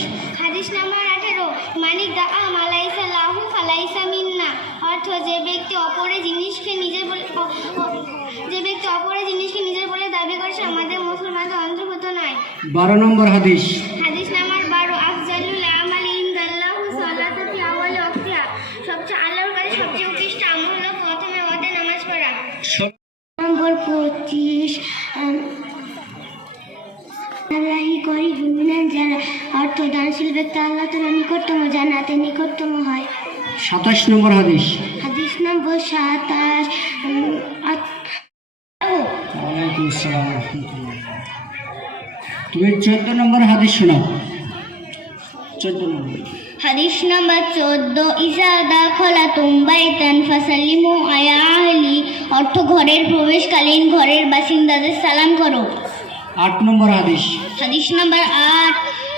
হাদিস নাম্বার 18 মানিক দাআ মালাইসা লাহু ফালাইসা মিন্না, অর্থ যে ব্যক্তি অপরের জিনিসকে নিজের বলে দাবি করে সে আমাদের মুসলমানদের অন্তর্ভুক্ত নয়। 12 নম্বর হাদিস। হাদিস নাম্বার 12 আফজালুল আমালি ইনদাল্লাহু সালাতু ফি আওয়ালি ওয়াক্তিহা, সবচেয়ে আল্লাহর কাছে সবচেয়ে উৎকৃষ্ট আমল হলো প্রথমে ওয়াক্তে নামাজ পড়া। নম্বর 25 আল্লাহি করিবুন মিনাল জান্নাহ, অর্থ দানশীল ব্যক্তি আল্লাহ তাআলার নিকটতম জান্নাতের নিকটতম হয়। 27 নম্বর হাদিস। হাদিস নম্বর 27 ওয়ালাইকুম আসসালাম ওয়া রাহমাতুল্লাহ। তুমি 14 নম্বর হাদিস শোনাও। 14 নম্বর হাদিস নাম্বার 14 ইজা দাখালাতুম বাইতান ফাসাল্লিমু আলা আহলি, অর্থ ঘরের প্রবেশকালীন ঘরের বাসিন্দাদের সালাম করো। 8 নম্বর হাদিস। হাদিস নাম্বার 8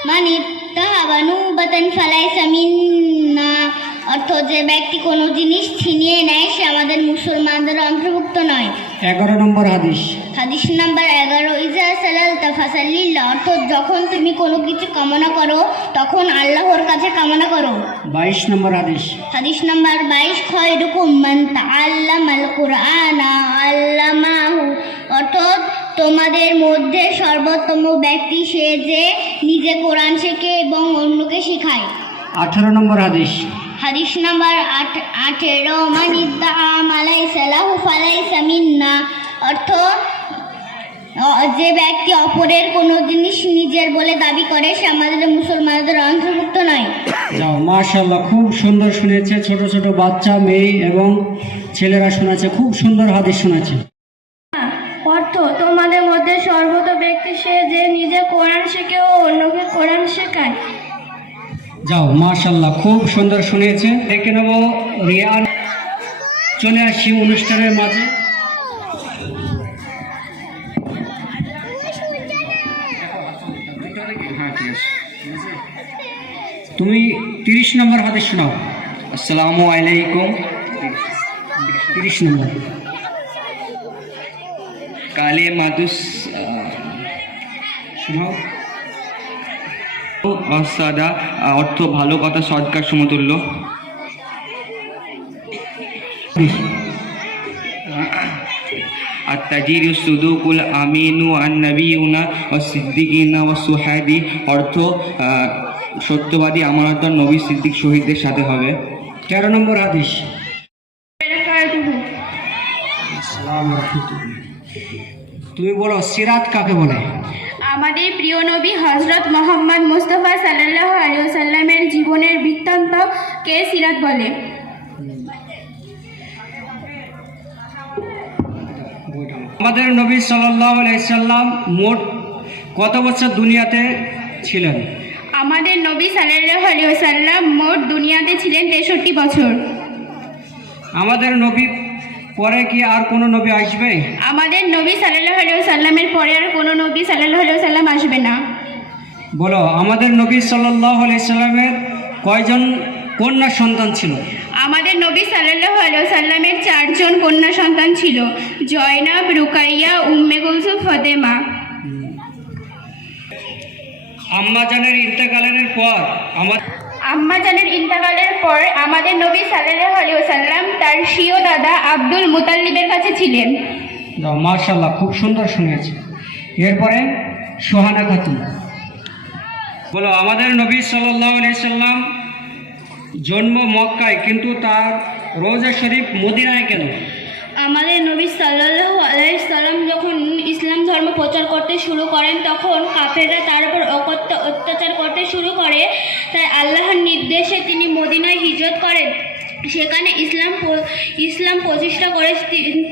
মান ইত্তাহাবা নুবাতান ফালাইসা মিন্না, অর্থ যে ব্যক্তি কোনো জিনিস ছিনিয়ে নেয় সে আমাদের মুসলমানদের অন্তর্ভুক্ত নয়। 11 নম্বর হাদিস। হাদিস নাম্বার 11 ইজা সালালতা ফাসাল্লিল্লাহ, অর্থ যখন তুমি কোনো কিছু কামনা করো তখন আল্লাহর কাছে কামনা করো। 22 নম্বর হাদিস। হাদিস নাম্বার 22 খায়রুকুম মান তাআল্লামাল কুরআনা আল্লামাহু, অর্থ তোমাদের মধ্যে সর্বোত্তম ব্যক্তি সে যে নিজে কোরআন শেখে এবং অন্যকে শেখায়। 18 নম্বর হাদিস। হাদিস নাম্বার 18 মান ইদ্দাআ মালাইসা লাহু ফালাইসা মিন্না, অর্থ যে ব্যক্তি অপরের কোনো জিনিস নিজের বলে দাবি করে সে আমাদের মুসলমানদের অন্তর্ভুক্ত নয়। যাও, মাশাআল্লাহ, খুব সুন্দর শুনেছে। ছোট ছোট বাচ্চা, মেয়ে এবং ছেলেরা শুনেছে, খুব সুন্দর হাদিস শুনেছে। অর্থ তোমাদের মধ্যে সর্বোত্তম ব্যক্তি সে যে নিজে কোরআন শেখে ও অন্যকে কোরআন শেখায়। যাও, মাশাআল্লাহ, খুব সুন্দর শুনিয়েছে। দেখে নেব রিয়ান। চলে আসছি অনুষ্ঠানের মাঝে। হ্যাঁ, ঠিক আছে। তুমি 30 নম্বর হাদিস শোনাও। আসসালামু আলাইকুম। 30 নম্বর। কালে মাদুস শোনাও। সাদা অর্থ ভালো কথা, সৎকার সমতুল্য। আত-তাজিরু সুদুকুল আমিনু আন-নাবিয়ুনা ওয়াস-সিদ্দিকিনা ওয়াস-সুহাদি অর্থ সত্যবাদী, আমানতদার, নবী, সিদ্দিক, শহীদদের সাথে হবে। 13 নম্বর হাদিস। তুমি বলো সিরাত কাকে বলে? আমাদের প্রিয় নবী হযরত মুহাম্মদ মুস্তাফা সাল্লাল্লাহু আলাইহি ওয়াসাল্লামের জীবনের বৃত্তান্তকে সিরাত বলে। আমাদের নবী সাল্লাল্লাহু আলাইহি সাল্লাম মোট কত বছর দুনিয়াতে ছিলেন? আমাদের নবী সাল্লাল্লাহু আলাইহি ওয়াসাল্লাম মোট দুনিয়াতে ছিলেন 63 বছর। আমাদের নবী পরে কি আর কোনো নবী আসবে? আমাদের নবী সাল্লাল্লাহু আলাইহি ওয়াসাল্লামের পরে আর কোনো নবী সাল্লাল্লাহু আলাইহি ওয়াসাল্লাম আসবে না। বলো আমাদের নবী সাল্লাল্লাহু আলাইহি সাল্লামের কয়জন কন্যা সন্তান ছিল? আমাদের নবী সাল্লাল্লাহু আলাইহি ওয়াসাল্লামের 4 জন কন্যা সন্তান ছিল, জয়নাব, রুকাইয়া, উম্মে কুলসুম, ফাতেমা। আম্মা জানের ইন্তেকালের পর আম্মাজানের ইন্তেকালের পর আমাদের নবী সাল্লাল্লাহু আলাইহি ওয়াসাল্লাম তার স্বীয় দাদা আব্দুল মুতাল্লিবের কাছে ছিলেন। মাশাআল্লাহ, খুব সুন্দর শুনেছি। এরপরে সোহানা খাতুন, বলো আমাদের নবী সাল্লাল্লাহু আলাইহি সাল্লাম জন্ম মক্কায় কিন্তু তার রোজা শরীফ মদিনায় কেন? আমাদের নবী সাল্লাল্লাহু আলাইহি সাল্লাম যখন ইসলাম ধর্ম প্রচার করতে শুরু করেন তখন কাফেররা তার উপর অত্যাচার করতে শুরু করে, তাই আল্লাহর নির্দেশে তিনি মদিনায় হিজরত করেন। সেখানে ইসলাম প্রতিষ্ঠা করে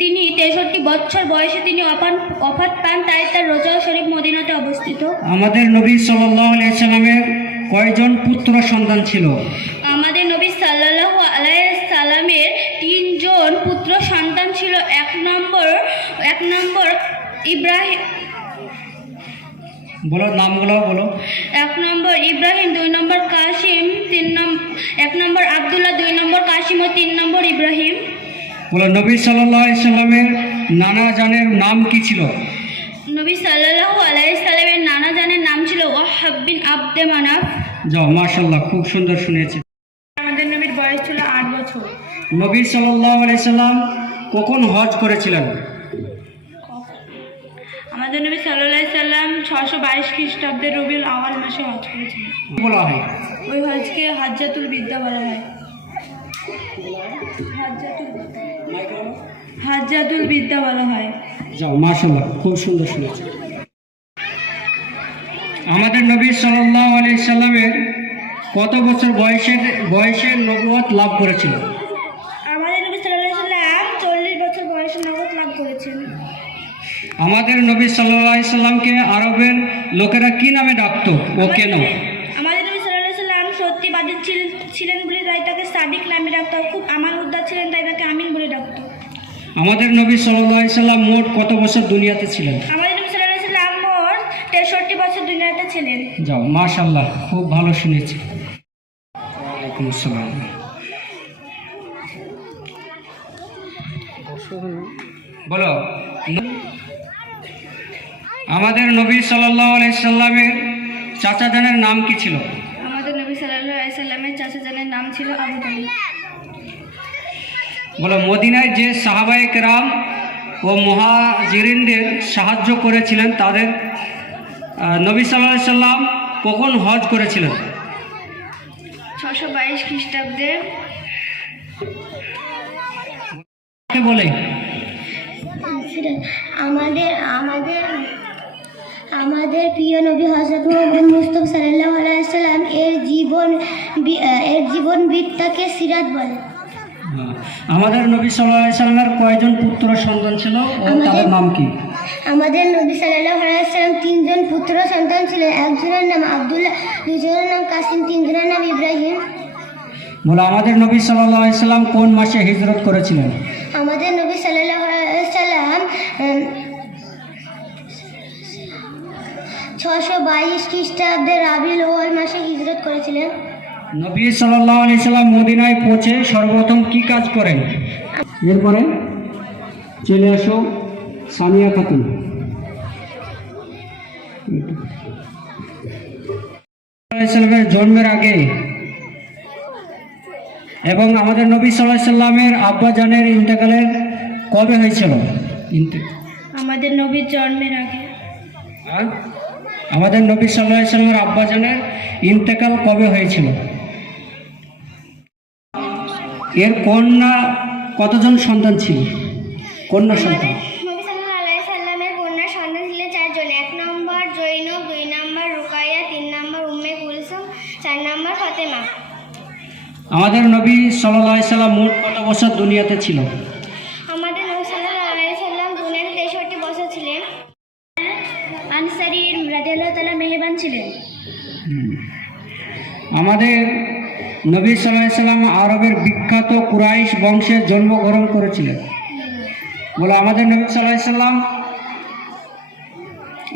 তিনি 63 বছর বয়সে তিনি ওফাত পান, তাই তার রোজা শরীফ মদিনাতে অবস্থিত। আমাদের নবী সাল্লাল্লাহু আলাইহি সাল্লামের কয়জন পুত্র সন্তান ছিল? আমাদের নবী সাল্লাল্লাহু আলাইহি সাল্লামের 3 জন পুত্র সন্তান ছিল। এক নম্বর ইব্রাহিম, বলো নামগুলো বলো। 1 নম্বর ইব্রাহিম, 2 নম্বর কাসিম, 1 নম্বর আব্দুল্লাহ, 2 নম্বর কাসিম ও 3 নম্বর ইব্রাহিম। বলো নবী সাল্লাল্লাহু আলাইহি সাল্লামের নানা জানের নাম কি ছিল? নবী সাল্লাল্লাহু আলাইহি সাল্লামের নানা জানের নাম ছিল ওয়াহাব বিন আব্দে মানাফ। যাও, মাশাআল্লাহ, খুব সুন্দর শুনেছি। আমাদের নবীর বয়স ছিল 8 বছর। নবী সাল্লাল্লাহু আলাইহি সাল্লাম কখন হজ করেছিলেন? আমাদের নবী সাল্লাল্লাহু আলাইহি সাল্লাম 622 খ্রিস্টাব্দের রবিউল আউয়াল মাসে হজ করেছিলেন। কি বলা হয়? ওই হজকে হাজ্জাতুল বিদ্যা বলা হয়। হাজ্জাতুল বিদ্যা বলা হয়। যাও, মাশাআল্লাহ, খুব সুন্দর শুনেছি। আমাদের নবী সাল্লাল্লাহু আলাইহি সাল্লামের কত বছর বয়সে নবুয়ত লাভ করেছিল? আমাদের নবী সাল্লাল্লাহু আলাইহি সাল্লাম 40 বছর বয়সে নবুয়ত লাভ করেছেন। আমাদের নবী সাল্লাল্লাহু আলাইহি সাল্লামকে আরবের লোকেরা কি নামে ডাকতো ও কেন? আমাদের নবী সাল্লাল্লাহু আলাইহি সাল্লাম সত্যবাদী ছিলেন বলে তাই তাকে সাদিক নামে ডাকতো। খুব আমানতদার ছিলেন তাই তাকে আমিন বলে ডাকতো। আমাদের নবী সাল্লাল্লাহু আলাইহি সাল্লাম মোট কত বছর দুনিয়াতে ছিলেন? আমাদের নবী সাল্লাল্লাহু আলাইহি সাল্লাম মোট 63 বছর দুনিয়াতে ছিলেন। যাও, মাশাআল্লাহ, খুব ভালো শুনেছি। ওয়ালাইকুম আসসালাম। বলো আমাদের নবী সাল্লাল্লাহু আলাইহি সাল্লামের চাচা জানের নাম কি ছিল? আমাদের নবী সাল্লাল্লাহু আলাইহি সাল্লামের চাচা জানের নাম ছিল আবু তালিব। বলো মদিনায় যে সাহাবায়ে কেরাম ও মুহাজিরিনদের সাহায্য করেছিলেন তাদের নবী সাল্লাল্লাহু আলাইহি সাল্লাম কখন হজ করেছিলেন? 622 খ্রিস্টাব্দে। বলে আমাদের প্রিয় নবী হযরত মুহাম্মদ মুস্তাফা সাল্লাল্লাহু আলাইহি সাল্লাম এর জীবন বৃত্তাকে সিরাত বলে। আমাদের নবী সাল্লাল্লাহু আলাইহি সাল্লামের কয়জন পুত্র সন্তান ছিল ও তাদের নাম কি? আমাদের নবী সাল্লাল্লাহু আলাইহি সাল্লাম 3 জন পুত্র সন্তান ছিল। একজনের নাম আব্দুল্লাহ, দুজনের নাম কাসিম, তিনজনের নাম ইব্রাহিম। বলে আমাদের নবী সাল্লাল্লাহু আলাইহি সাল্লাম কোন মাসে হিজরত করেছিলেন? আমাদের নবী সাল্লাল্লাহু আলাইহি সাল্লাম 622 খ্রিস্টাব্দে রাবিউল আউয়াল মাসে হিজরত করেছিলেন। নবী সাল্লাল্লাহু আলাইহি সাল্লাম মদিনায় পৌঁছে সর্বপ্রথম কি কাজ করেন? এরপরে চলে আসো সামিয়া খাতুন। সাল্লামের জন্মের আগে এবং আমাদের নবী সাল্লাল্লাহু আলাইহি সাল্লামের আব্বা জানের ইন্তেকালের কবে হয়েছিল? আমাদের নবীর জন্মের আগে। আমাদের নবী সাল্লাল্লাহু আলাইহি সাল্লামের আব্বা জানের ইন্তেকাল কবে হয়েছিল? এর কন্যা কতজন সন্তান ছিল? কন্যা সন্তান নবী সাল্লাল্লাহু আলাইহি সাল্লামের কন্যা সন্তান ছিলেন 4 জন। 1 নম্বর জৈনব, 2 নম্বর রুকাইয়া, 3 নম্বর উম্মে কুলসুম, 4 নম্বর ফাতেমা। আমাদের নবী সাল্লাল্লাহু আলাইহি সাল্লাম মোট কত বছর দুনিয়াতে ছিল? আমাদের নবী সাল্লাল্লাহু আলাইহি সাল্লাম দুনিয়াতে 63 বছর ছিলেন। আনসারী রাদিয়াল্লাহু তাআলা মেহেরবান ছিলেন। আমাদের নবী সাল্লাল্লাহু আলাইহি সাল্লাম আরবের বিখ্যাত কুরাইশ বংশে জন্মগ্রহণ করেছিলেন। বলে আমাদের নবী সাল্লাল্লাহু আলাইহি সাল্লাম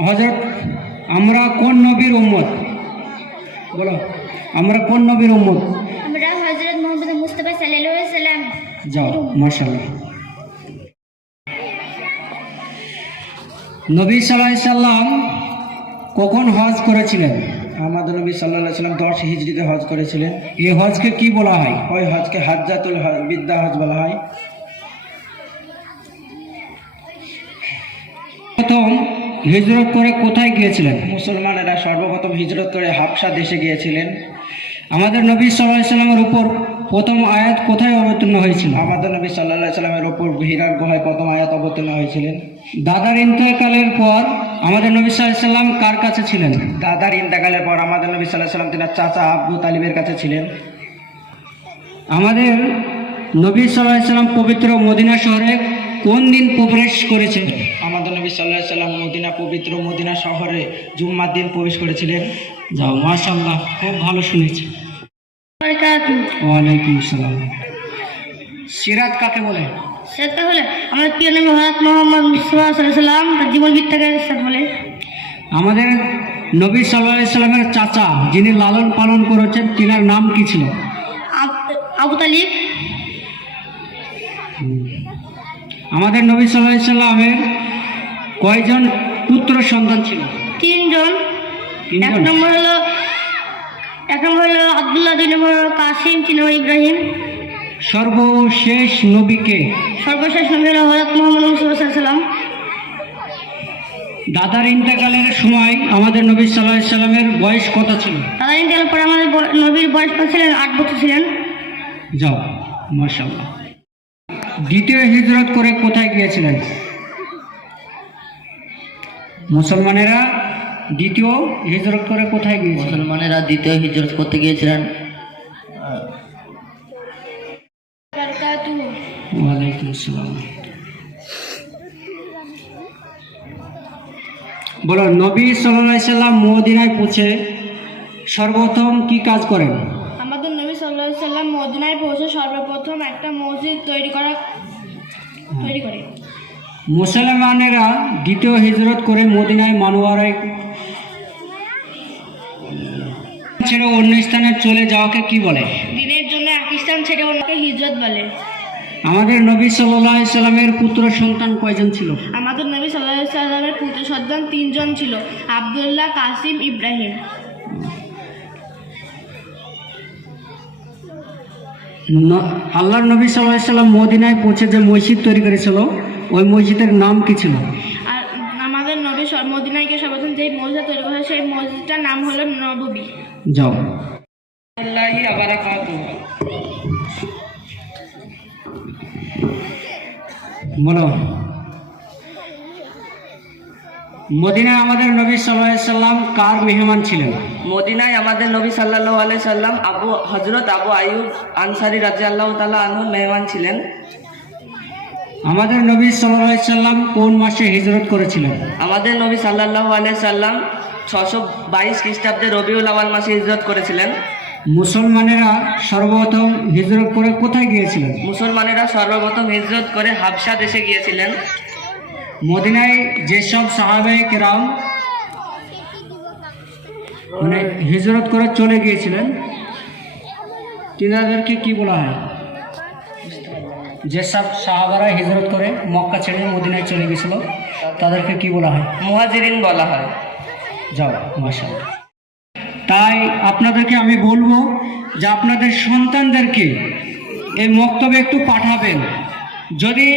হযরত আমরা কোন নবীর উম্মত? বলো আমরা কোন নবীর উম্মত? আমরা হযরত মুহাম্মদ মুস্তাফা সাল্লাল্লাহু আলাইহি সাল্লাম। যাও মাশাআল্লাহ। নবী সাল্লাল্লাহু আলাইহি সাল্লাম কখন হজ করেছিলেন? আমাদের নবী সাল্লাল্লাহু আলাইহি সাল্লাম 10 হিজরিতে হজ করেছিলেন। এই হজকে কি বলা হয়? ওই হজকে হাজ্জাতুল বিদ্যা হজ বলা হয়। প্রথম হিজরত করে কোথায় গিয়েছিলেন? মুসলমানেরা সর্বপ্রথম হিজরত করে হাবশা দেশে গিয়েছিলেন। আমাদের নবী সাল্লাল্লাহু আলাইহি সাল্লামের উপর প্রথম আয়াত কোথায় অবতীর্ণ হয়েছিল? আমাদের নবী সাল্লাল্লাহু আলাইহি সাল্লামের উপর হীরার গুহায় প্রথম আয়াত অবতীর্ণ হয়েছিলেন। দাদার ইন্তেকালের পর আমাদের নবী সাল্লাল্লাহু আলাইহি সাল্লাম কার কাছে ছিলেন? দাদার ইন্তেকালের পর আমাদের নবী সাল্লাল্লাহু আলাইহি সাল্লাম তিনার চাচা আবু তালিবের কাছে ছিলেন। আমাদের নবী সাল্লাল্লাহু আলাইহি সাল্লাম পবিত্র মদিনা শহরে কোন দিন প্রবেশ করেছেন? আমাদের নবী সাল্লাল্লাহু আলাইহি সাল্লাম পবিত্র মদিনা শহরে জুম্মার দিন প্রবেশ করেছিলেন। যাও মাশাআল্লাহ, খুব ভালো শুনেছি। বারাকাতুহু। ওয়ালাইকুম আসসালাম। সিরাত কাকে বলে? সেটা হলো আমাদের প্রিয় নবী হযরত মুহাম্মদ মুস্তাফা সাল্লাল্লাহু আলাইহি সাল্লাম তার জীবন বৃত্তাকে সাথ বলে। আমাদের নবী সাল্লাল্লাহু আলাইহি সাল্লামের চাচা যিনি লালন পালন করেছেন তিনার নাম কি ছিল? আবু তালিব। আমাদের নবী সাল্লাল্লাহু আলাইহি সাল্লামের কয়জন পুত্র সন্তান ছিল? 3 জন। এক তিনজন। নম্বর হলো আব্দুল্লাহ, 2 নম্বর হলো কাসিম, 3 নম্বর ইব্রাহিম। সর্বশেষ নবীকে? সর্বশেষ নবী হলো হযরত মুহাম্মদ মুস্তাফা সাল্লাল্লাহু আলাইহি সাল্লাম। দাদার ইন্তেকালের সময় আমাদের নবী সাল্লাল্লাহু আলাইহি সাল্লামের বয়স কত ছিল? তাদের ইন্তেকালের পরে আমাদের নবীর বয়স কত ছিলেন? 8 বছর ছিলেন। যাও মাশাআল্লাহ। দ্বিতীয় হিজরত করে কোথায় গিয়েছিলেন? মুসলমানেরা দ্বিতীয় হিজরত করে কোথায় গিয়েছিলেন? মুসলমানেরা দ্বিতীয় হিজরত করতে গিয়েছিলেন বারাকাতুহু। ওয়ালাইকুম আসসালাম। বলো নবী সাল্লাল্লাহু আলাইহি সাল্লাম মদিনায় পৌঁছে সর্বপ্রথম কি কাজ করেন? আমাদের নবী সাল্লাল্লাহু আলাইহি সাল্লাম মদিনায় পৌঁছে সর্বপ্রথম একটা মসজিদ তৈরি করে। মুসলমানেরা দ্বিতীয় হিজরত করে মদিনায় মানওয়ারায় ছেড়ে অন্য স্থানে চলে যাওয়াকে কি বলে? দিনের জন্য এক স্থান ছেড়ে অন্যকে হিজরত বলে। আমাদের নবী সাল্লাল্লাহু আলাইহি সাল্লামের পুত্র সন্তান কয়জন ছিল? আমাদের নবী সাল্লাল্লাহু আলাইহি সাল্লামের পুত্র সন্তান 3 জন ছিল, আব্দুল্লাহ, কাসিম, ইব্রাহিম। আল্লাহর নবী সাল্লাল্লাহু আলাইহি সাল্লাম মদিনায় পৌঁছে যে মসজিদ তৈরি করেছিল ওই মসজিদের নাম কি ছিল? আর আমাদের নবী মদিনায় গিয়ে সর্বপ্রথম যেই মসজিদ তৈরি করেছে সেই মসজিদটার নাম হলো নববী। যাও। বলো মদিনায় আমাদের নবী সাল্লাল্লাহু আলাইহি সাল্লাম কার মেহমান ছিলেন? মদিনায় আমাদের নবী সাল্লাল্লাহু আলাইহি সাল্লাম হযরত আবু আইয়ুব আনসারী রাদিয়াল্লাহু তাআলা আনহুর মেহমান ছিলেন। আমাদের নবী সাল্লাল্লাহু আলাইহি সাল্লাম কোন মাসে হিজরত করেছিলেন? আমাদের নবী সাল্লাল্লাহু আলাইহি সাল্লাম 622 খ্রিস্টাব্দে রবিউল আউয়াল মাসে হিজরত করেছিলেন। মুসলমানেরা সর্বপ্রথম হিজরত করে কোথায় গিয়েছিলেন? মুসলমানেরা সর্বপ্রথম হিজরত করে হাবশা দেশে গিয়েছিলেন। মদিনায় যেসব সাহাবায়ে কেরাম হিজরত করে চলে গিয়েছিলেন তিনাদেরকে কি বলা হয়? যেসব সাহাবারা হিজরত করে মক্কা ছেড়ে মদিনায় চলে গেছিল তাদেরকে কি বলা হয়? মুহাজিরিন বলা হয়। যাও, মাশাআল্লাহ। তাই আপনাদেরকে আমি বলবো যে আপনাদের সন্তানদেরকে এই মক্তবে একটু পাঠাবেন। যদি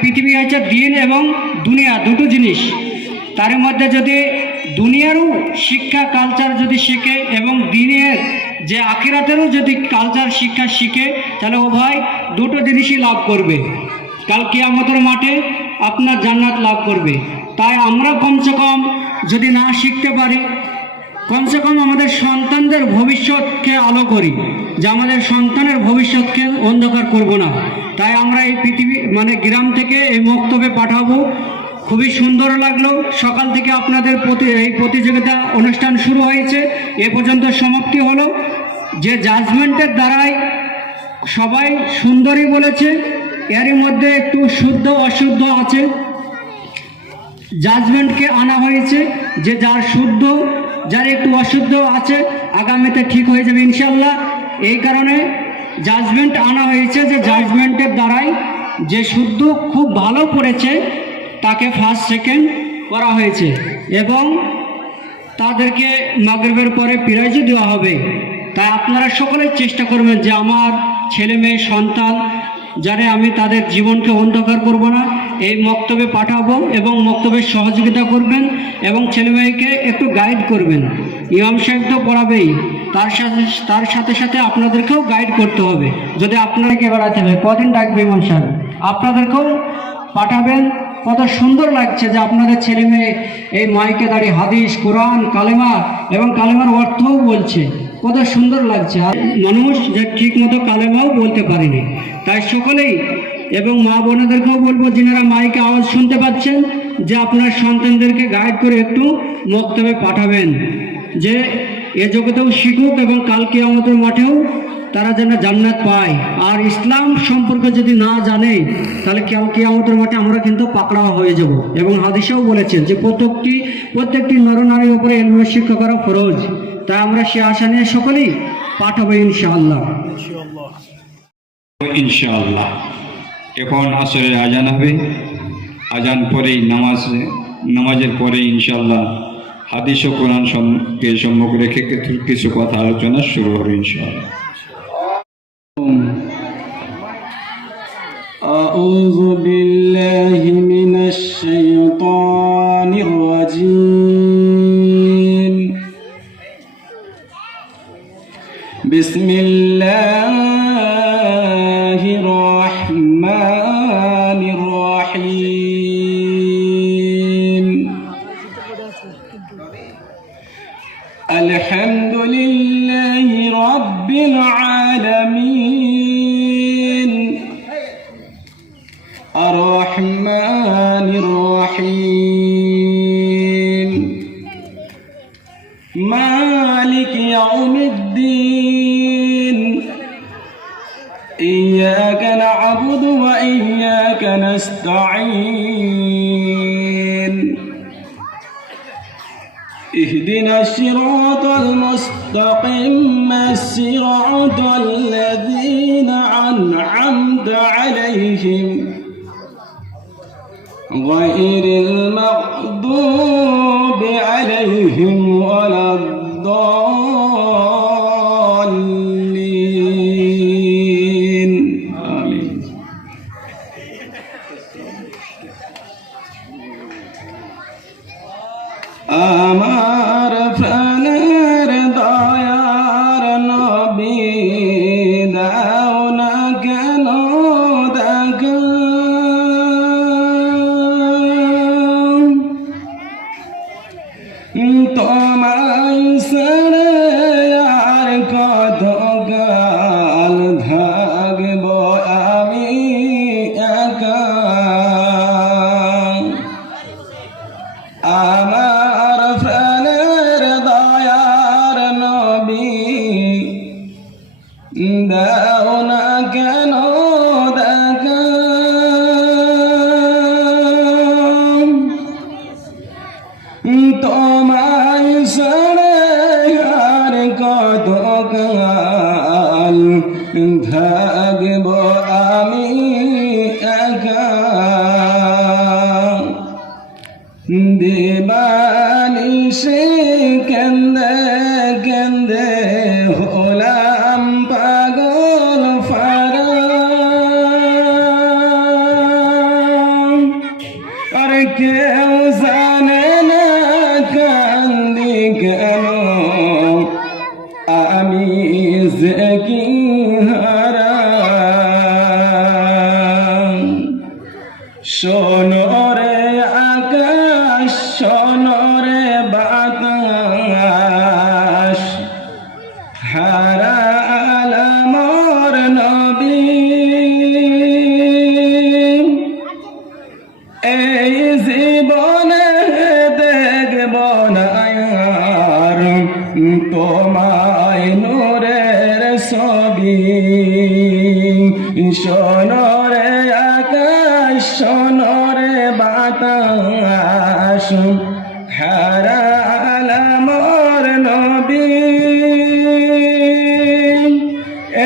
পৃথিবী হচ্ছে দিন এবং দুনিয়া, দুটো জিনিস। তার মধ্যে যদি দুনিয়ারও শিক্ষা কালচার যদি শেখে এবং দিনের যে আখিরাতেরও যদি কালচার শিক্ষা শিখে, তাহলে উভয় দুটো জিনিসই লাভ করবে। কাল কিয়ামতের মাঠে আপনার জান্নাত লাভ করবে। তাই আমরা কমসে কম যদি না শিখতে পারি, কমসে কম আমাদের সন্তানদের ভবিষ্যৎকে আলো করি, যে আমাদের সন্তানের ভবিষ্যৎকে অন্ধকার করব না। তাই আমরা এই পৃথিবী গ্রাম থেকে এই মক্তবে পাঠাবো। খুবই সুন্দর লাগলো। সকাল থেকে আপনাদের এই প্রতিযোগিতা অনুষ্ঠান শুরু হয়েছে, এ পর্যন্ত সমাপ্তি হলো। যে জাজমেন্টের দ্বারাই সবাই সুন্দরই বলেছে, এরই মধ্যে একটু শুদ্ধ অশুদ্ধ আছে। জাজমেন্টকে আনা হয়েছে যে যার শুদ্ধ, যার একটু অশুদ্ধ আছে, আগামীতে ঠিক হয়ে যাবে ইনশাল্লাহ। এই কারণে জাজমেন্ট আনা হয়েছে, যে জাজমেন্টের দ্বারাই যে শুদ্ধ খুব ভালো পড়েছে তাকে ফার্স্ট সেকেন্ড করা হয়েছে এবং তাদেরকে মাগরিবের পরে প্রাইজও দেওয়া হবে। তাই আপনারা সকলেই চেষ্টা করবেন যে আমার ছেলে মেয়ে সন্তান যারা, আমি তাদের জীবনকে অন্ধকার করব না, এই মক্তবে পাঠাবো এবং মক্তবের সহযোগিতা করবেন এবং ছেলে মেয়েকে একটু গাইড করবেন। ইমাম সাহেব তো পড়াবেই, তার সাথে সাথে আপনাদেরকেও গাইড করতে হবে। যদি আপনাদেরকে বেড়াতে হবে, কদিন ডাকবে ইমাম সাহেব, আপনাদেরকেও পাঠাবেন। কত সুন্দর লাগছে যে আপনাদের ছেলে মেয়ে এই মাইকে দাঁড়িয়ে হাদিস, কোরআন, কালেমা এবং কালেমার অর্থও বলছে, কত সুন্দর লাগছে। আর মানুষ যে ঠিক মতো কালেমাও বলতে পারেনি। তাই সকলেই এবং মা বোনেদেরকেও বলবো, যিনারা মাইকে আওয়াজ শুনতে পাচ্ছেন, যে আপনার সন্তানদেরকে গাইড করে একটু মক্তবে পাঠাবেন, যে এ জগতেও শিখুক এবং কাল কিয়ামতের মাঠেও তারা যেন জান্নাত পায়। আর ইসলাম সম্পর্কে যদি না জানে, তাহলে কাল কিয়ামতের মাঠে আমরা কিন্তু পাকড়াও হয়ে যাব। এবং হাদিসেও বলেছেন যে প্রত্যেকটি নরনারীর উপরে ইলমের শিক্ষা করা ফরজ। তাই আমরা সে আশা নিয়ে সকলেই পাঠাবো ইনশাআল্লাহ। ইনশাআল্লাহ এখন আসরের আজান হবে। আজান পরেই নামাজের পরে ইনশাআল্লাহ হাদিস ও কোরআনকে সম্মুখ রেখে কিছু কথা আলোচনা শুরু হবে ইনশাআল্লাহ। أعوذ بالله من الشيطان الرجيم. بسم الله الرحمن الرحيم. الحمد لله رب العالمين الرحمن الرحيم مالك يوم الدين إياك نعبد وإياك نستعين اهدنا الصراط المستقيم صراط الذين أنعمت عليهم غير المغضوب عليهم ولا الضالين آمين. আমার প্রাণের দয়ার নবী দাও না কেন দেখা, তোমায় ছেড়ে আর কত কাল থাকব আমি একা। আমার প্রাণের দয়ার নবী দাও না কেন দেখা, তোমায় ছেড়ে আর কত চিরকাল থাকব আমি একা দিবানিশে কেন্দে কেন্দে হলাম পাগল ফারা আর কেউ জানে না কান্দি কেন আমি যে কি হারাম শোনো রে আকাশ শোনো রে বাতাস হারালাম মোর নবী এই জীবনে দেখব না আর তোমায় নূরের ছবি শোনো রে আকাশ শোনো রে বাতাস হারালাম মোর নবী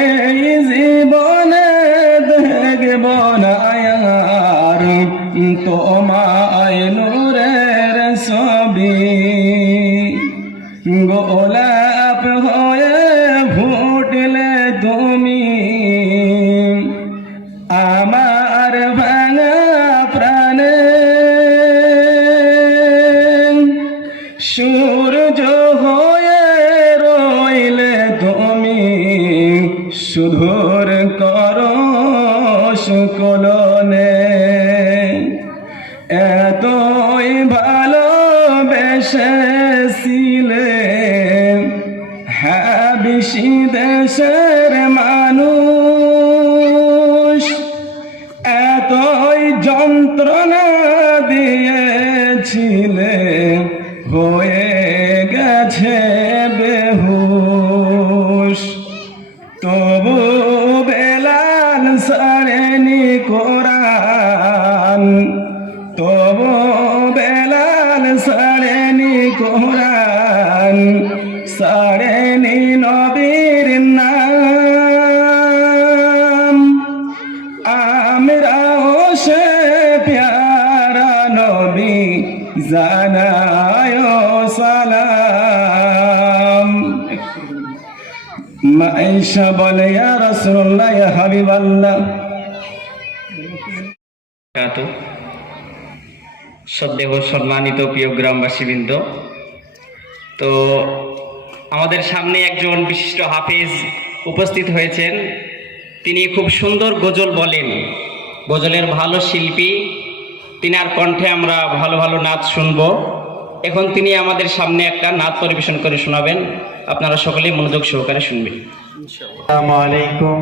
এই জীবনে দেখব না আর তোমায় নূরের ছবি গোলাপ হয়ে ফুটলে তুমি আমার ভাঙা প্রাণে সূর্য হয়ে রইলে তুমি সুধুর করো সুকলনে এতই ভালোবেসেছিলে হাবিশি দেশের মানুষ এতই যন্ত্রণা দিয়েছিলে হয়ে গেছে বেহুশ তবু বেলাল ছাড়েনি কোরআন তবু বেলাল ছাড়েনি কোরআন ছাড়েনি নবীর নাম আমরাও সে প্যারা নবী জানায় সালাম মাইশা বলে ইয়া রাসূলুল্লাহ ইয়া হাবিবাল্লাহ শ্রদ্ধেয় সম্মানিত প্রিয় গ্রামবাসীবৃন্দ, তো আমাদের সামনে একজন বিশিষ্ট হাফেজ উপস্থিত হয়েছেন। তিনি খুব সুন্দর গজল বলেন, গজলের ভালো শিল্পী, তিনার কণ্ঠে আমরা ভালো ভালো নাচ শুনব। এখন তিনি আমাদের সামনে একটা নাচ পরিবেশন করে শোনাবেন, আপনারা সকলেই মনোযোগ সহকারে শুনবেন। আসসালামু আলাইকুম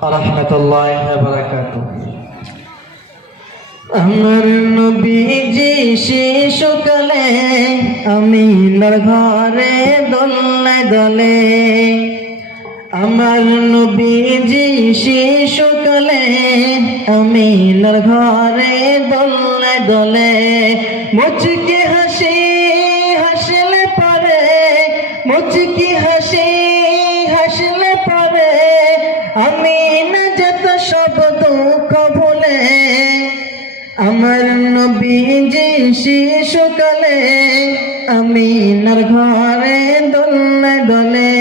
ওয়া রাহমাতুল্লাহি ওয়া বারাকাতুহু। আমার নবীজি শিশুকালে আমিনার ঘরে দোলে দোলে আমার নবীজি শিশুকালে আমিনার ঘরে দোলে দোলে মুচকি হাসি হাসলে পরে মুচকি হাসি হাসলে পরে আমিনা যত সব দুঃখ ভুলে আমার নবীজি শিশুকালে আমিনার ঘরে দোলে দোলে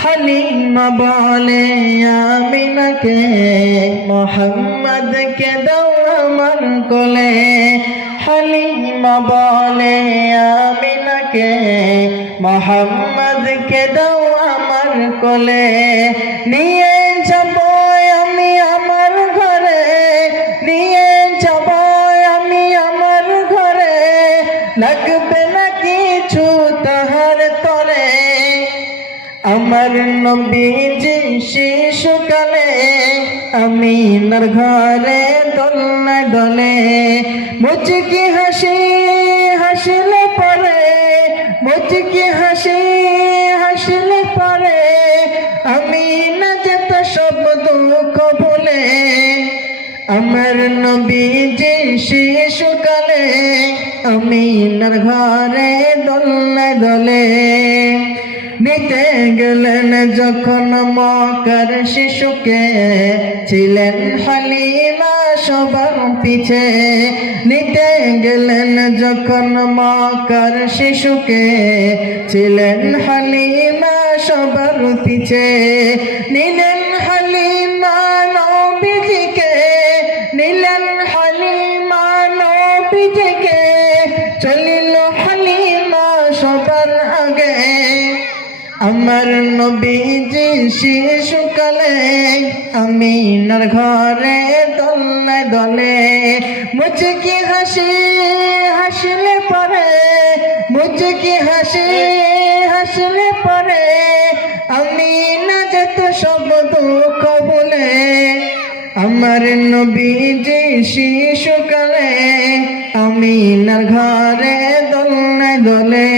হালিমা বলে আমিনাকে মোহাম্মদকে দাও আমার কোলে হালিমা বলে আমিনাকে মোহাম্মদকে দাও আমার কোলে নিয়ে যাব আমি আমার ঘরে নিয়ে যাব আমি আমার ঘরে লাগবে না কিছু তাহার তরে আমার নবীজি শিশুকালে আমিনার ঘরে দোলে দোলে মুচকি হাসি হাসলে পরে মুচকি হাসি হাসলে পরে আমিনা যেত সব দুঃখ ভুলে আমার নবীজি শিশুকালে আমিনার ঘরে দোলে দোলে নিতে গেলেন যখন মক্কার শিশুকে ছিলেন হালিমা সবার পিছে নিতে গেলেন যখন মক্কার শিশুকে ছিলেন হালিমা সবার পিছে নিলেন হালিমা নবীজিকে নিলেন হালিমা নবীজিকে চলিল হালিমা সবার আগে আমার নবীজি শিশুকালে আমিনার ঘরে দলে দলে মুচকি হাসি হাসলে পরে মুচকি হাসি হাসলে পরে আমিনা যেত সব দুঃখ ভুলে আমার নবীজি শিশুকালে আমিনার ঘরে দলে দলে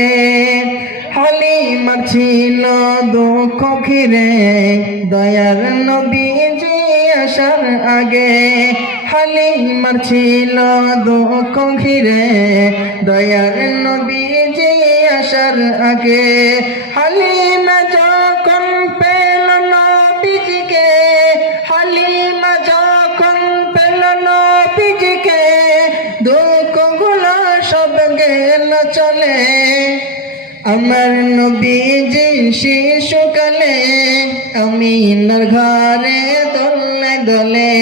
হালিমার ছিল দুঃখ ঘিরে দয়ার নবীজি আসার আগে হালিমার ছিল দুঃখ ঘিরে দয়ার নবীজি আসার আগে হালিমা যখন পেল নবীজিকে হালিমা যখন পেল নবীজিকে দুঃখগুলো সব গেল চলে আমার নবীজি শিশুকালে আমিনার ঘরে দলে দলে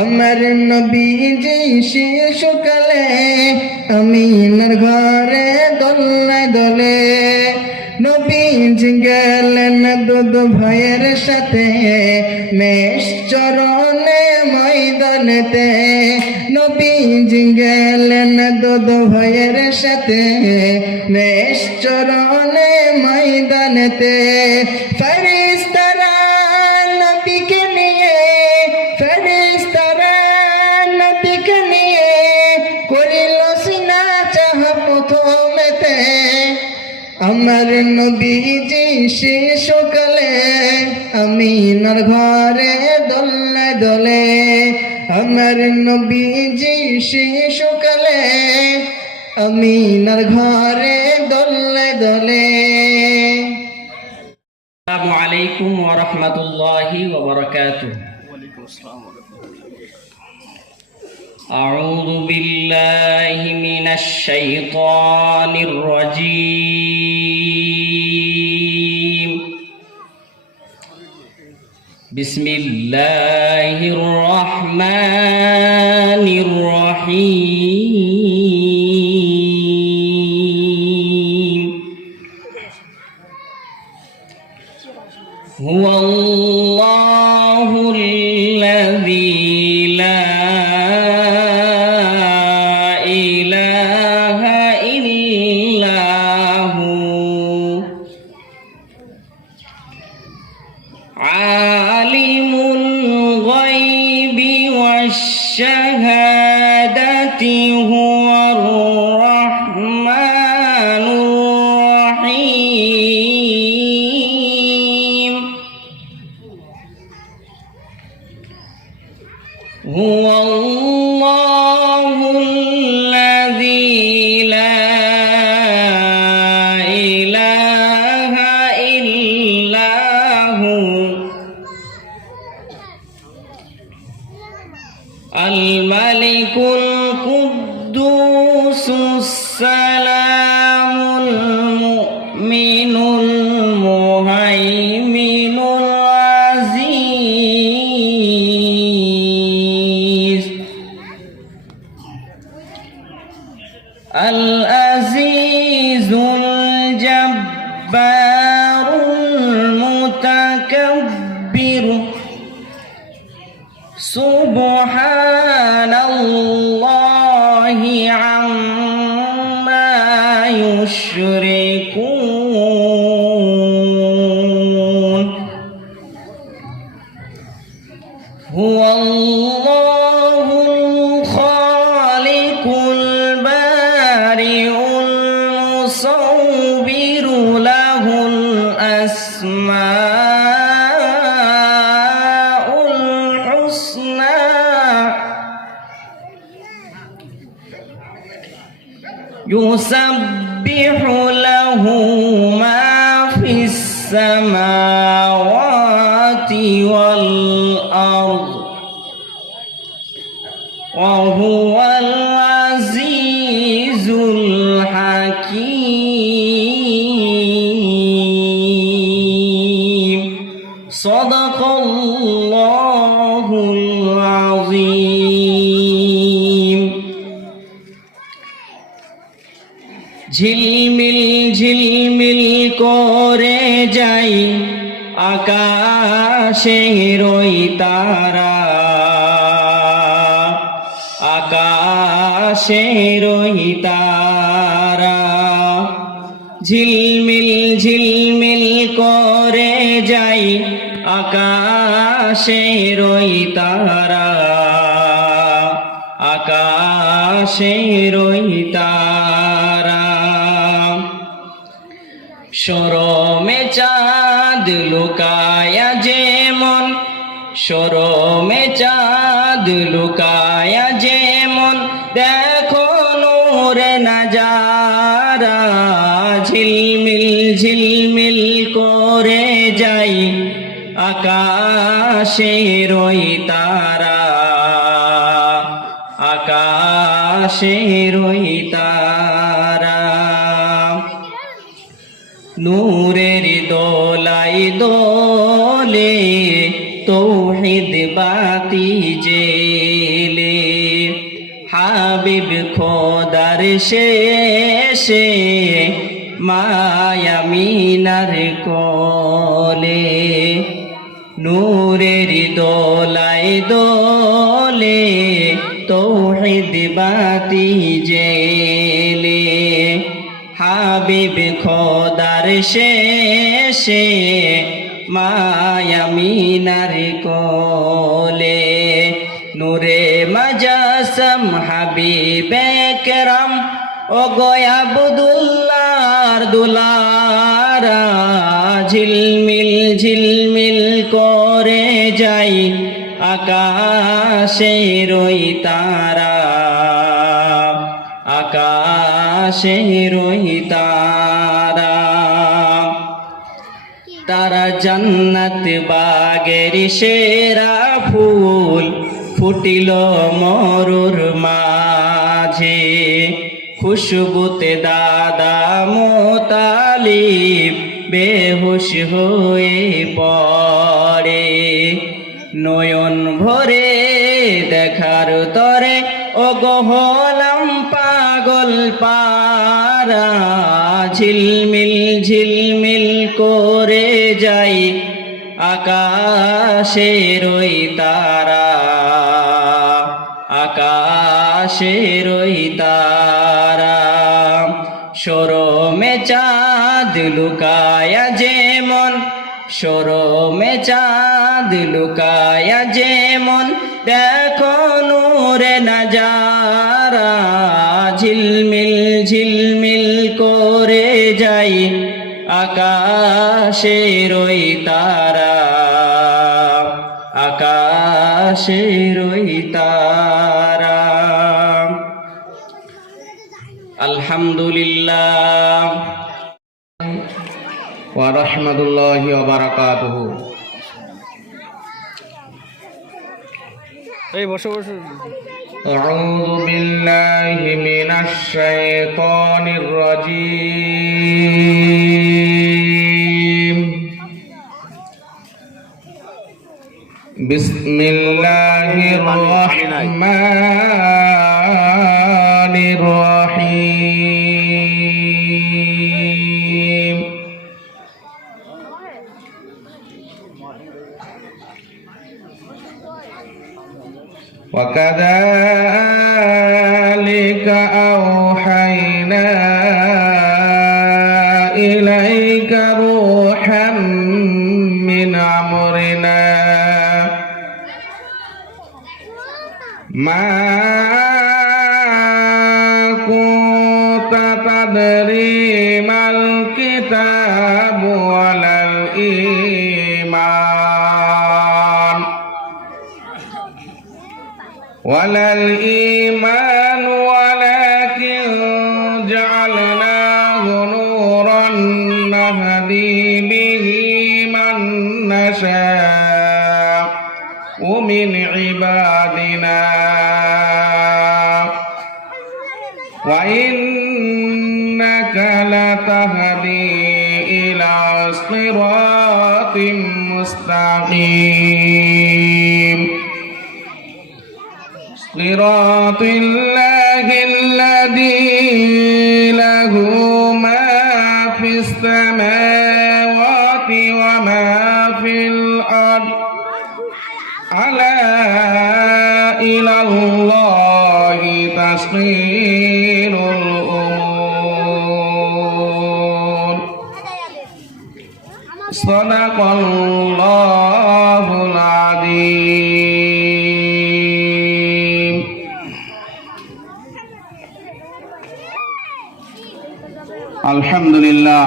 আমার নবীজি শিশুকালে আমিনার ঘরে দলে দলে নবীজি গেলেন দুধ ভাইয়ের সাথে মেষ চরণে ময়দানেতে নবীজি গেলেন দুধ ভাইয়ের সাথে মেষ চরণে ময়দানেতে ফেরেশতারা নবীকে নিয়ে ফেরেশতারা নবীকে নিয়ে করিল সিনা চাহ প্রথমেতে আমার নবীজি শিশুকালে আমিনার ঘরে দলে দলে আমার নবীজি শিশুকালে আমিনার ঘরে দলে দলে আসসালামু আলাইকুম ওয়া রাহমাতুল্লাহি ওয়া বারাকাতুহু أعوذ بالله من الشيطان الرجيم بسم الله الرحمن الرحيم هو الله الذي لا إله إلا هو عالم الغيب والشهادة هو الرحمن الرحيم هو الله الذي لا إله إلا هو الملك القدوس السلام المؤمن المهيمن العزيز العزيز الجبار المتكبر سبحان الله عما يشركون هو الله الخالق البارئ المصور له الأسماء الحسنى يسبح له ما في السماء السماوات والأرض وهو العزيز الحكيم صدق الله العظيم ঝিলমিল ঝিলমিল করে যাই আকাশের ওই তারা, আকাশের ওই তারা। ঝিলমিল ঝিলমিল করে যাই আকাশের ওই তারা, আকাশের ওই তারা। শরমে চাঁদ লুকায়া যেমন, শরমে চাঁদ লুকায়া যেমন, দেখো নূরে নাজারা। ঝিলমিল ঝিলমিল করে যাই আকাশের ওই তারা, আকাশের ওই তারা। নূরের দোলাই দোলে তৌহিদ বাতি জেলে, হাবিব খোদার শেষে মায়ামিনার কোলে। নূরের দোলাই দোলে তৌহিদ বাতি জেলে, হাবিব খোদার শেষে মায়ামিনার কোলে। নূরে মজাসম হাবিবে কেরাম ও গোয়া আব্দুল্লাহর দুলারা। ঝিলমিল ঝিলমিল করে যাই আকাশের ওই তারা, আকাশের ওই তারা। তারা জান্নাত বাগের সেরা ফুল ফুটিল মরুর মাঝে, খুশবুতে দাদা মোতালিব বেহুশ হয়ে পড়ে। নয়ন ভরে দেখার তরে ও গহলাম পাগল পারা। ঝিলমিল ঝিলমিল করে যাই আকাশের ওই তারা, আকাশের ওই তারা। শরমে চাঁদ লুকায়া যেমন, শরমে চাঁদ লুকায়া যেমন, দেখো নূরে নাজারা। ঝিলমিল ঝিলমিল করে যাই আকাশের ওই তারা, আকাশের ওই তারা। আলহামদুলিল্লাহ ওয়া রাহমাতুল্লাহি ওয়া বারাকাতুহু। এই বসো বসো। আউযু বিল্লাহি মিনাশ শাইতানির রাজীম। বিসমিল্লাহির রাহমানির রাহিম। وكذلك أوحينا إليك روحا من أمرنا ما كنت تدري ما الكتاب ولا الإيمان ولكن جعلناه نورا نهدي به من عبادنا وإنك لتهدي إلى صراط مستقيم صراط الله الذي له ما في السماوات وما في الأرض ألا إلى الله تسخير الأمور صدق الله العظيم আলহামদুলিল্লাহ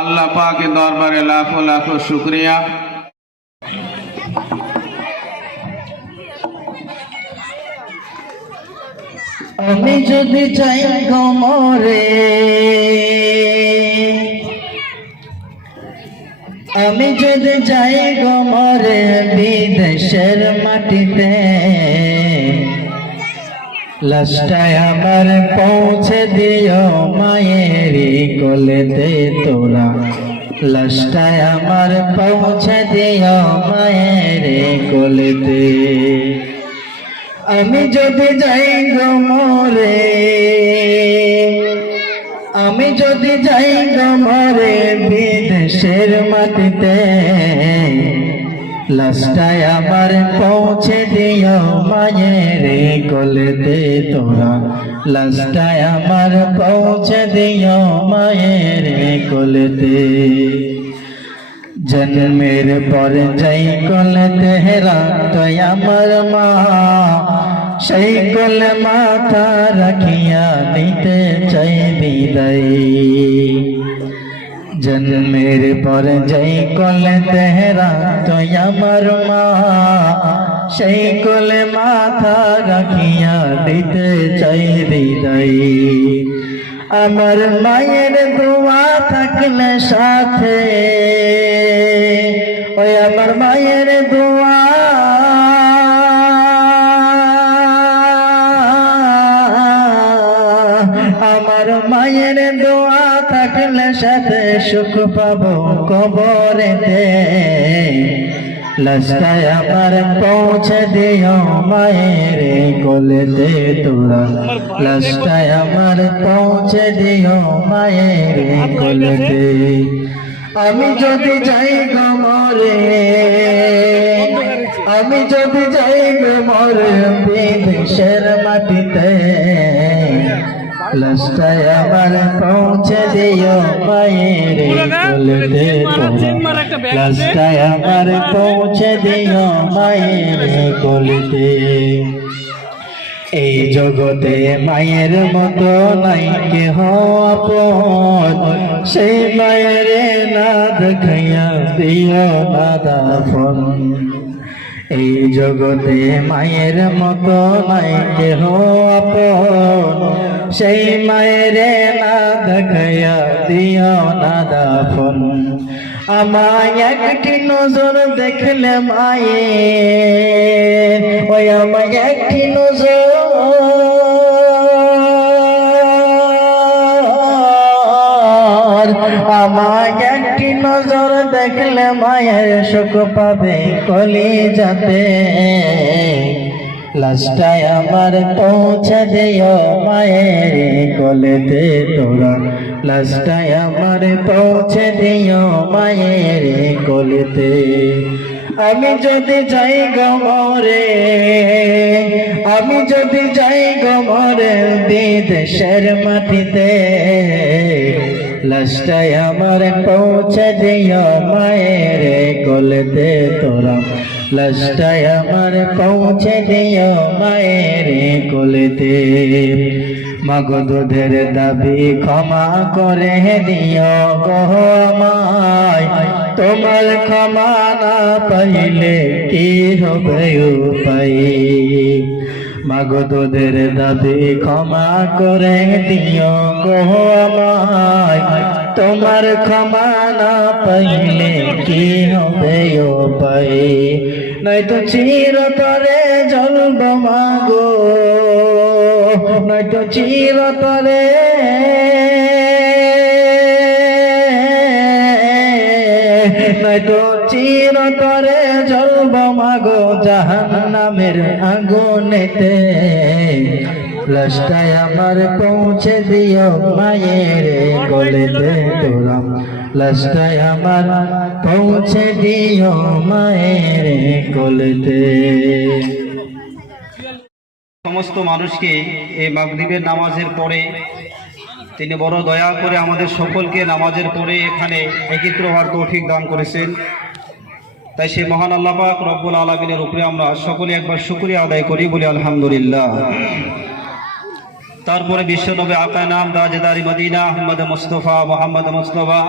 আল্লাহ পাকের দরবারে লাখো লাখো শুকরিয়া। আমি যদি চাই গমরে, আমি যদি যাই গমরে বিদেশের মাটিতে, লাশটায় আমার পৌঁছে দিও মায়েরি কোলেতে তোরা, লাশটায় আমার পৌঁছে দিও মায়েরি কোলেতে। আমি যদি যাই গমরে, আমি যদি যাই গমরে বিদেশের মাটিতে, লাশটায় আমার পৌঁছে দিও মায়ের কোলেতে তোরা, লাশটায় আমার পৌঁছে দিও মায়ের কোলেতে। জন্মের পর যাই কোলেতে রাখতো আমার মা, সেই কোলে মাথা রাখিয়া নিতে চাই বিদায়। জন্মের পর যাই কোলেতে রাখতো আমার মা, সেই কোলে মাথা রাখিয়া দিতে চাই বিদায়। আমার মায়ের দোয়া থাকলে সাথে, ওই আমার মায়ের দোয়া, আমার মায়ের দোয়া থাকলে সাথে সুখ পাবো কবরেতে। লাশটায় আমার পৌঁছে দিও মায়ের কোলেতে তোরা, লাশটায় আমার পৌঁছে দিও মায়ের কোলেতে। আমি যদি যাই গমরে, আমি যদি যাই গমরে বিদেশের মাটিতে, লাশটায় আমার পৌঁছে দিও মায়ের কোলেতে তোরা, লাশটায় আমার পৌঁছে দিও মায়ের কোলেতে। এই জগতে মায়ের মতো নাই কেহ আপন, সেই মায়ের না দেখাইয়া দিও না দাফন। এই জগতে মায়ের মতো নাই কেহ আপন, সেই মায়ের না দেখাইয়া দিও না দাফন। আমায় একটি নজর দেখলে মায়ের, ওই আমায় একটি নজর, আমায় একটি নজর দেখলে মায়ের সুখ পাবে কলিজাতে। লাশটায় আমার পৌঁছে দিও মায়ের কোলেতে তোরা, লাশটায় আমার পৌঁছে দিও মায়ের কোলেতে। আমি যদি যাই গমরে, আমি যদি যাই গমরে বিদেশের মাটিতে, লাশটায় আমার পৌঁছে দিও মায়ের কোলেতে তোরা, লাশটায় আমার পৌঁছে দিও মায়ের কোলেতে। মাগো দুধের দাবি ক্ষমা করে দিও গো আমায়, তোমার ক্ষমা না পাইলে কি হবে উপায়। মাগো দুধের দাবি ক্ষমা করে দিও গো আমায়, তোমার ক্ষমা না পাইলে কি হবে উপায় নয়তো চিরতরে জ্বলব মাগো নয়তো চিরতরে নয়তো চিরতরে জ্বলব মাগো জাহান্নামের আগুনেতে লাশটায় আমার পৌঁছে দিও মায়ের কোলেতে তোরা লাশটায় আমার পৌঁছে দিও মায়ের কোলেতে। সমস্ত মানুষকে এই মাগরিবের নামাজের পরে তিনি বড় দয়া করে আমাদের সকলকে নামাজের পরে এখানে একত্র হওয়ার তৌফিক দান করেছেন। তাই সেই মহান আল্লাহ পাক রব্বুল আলামিনের উপরে আমরা সকলে একবার শুকরিয়া আদায় করি, বলি আলহামদুলিল্লাহ। তারপরে বিশ্বনবী আকা নাম দাজদারি মদিনা আহমদ মুস্তফা মোহাম্মদ মুস্তফা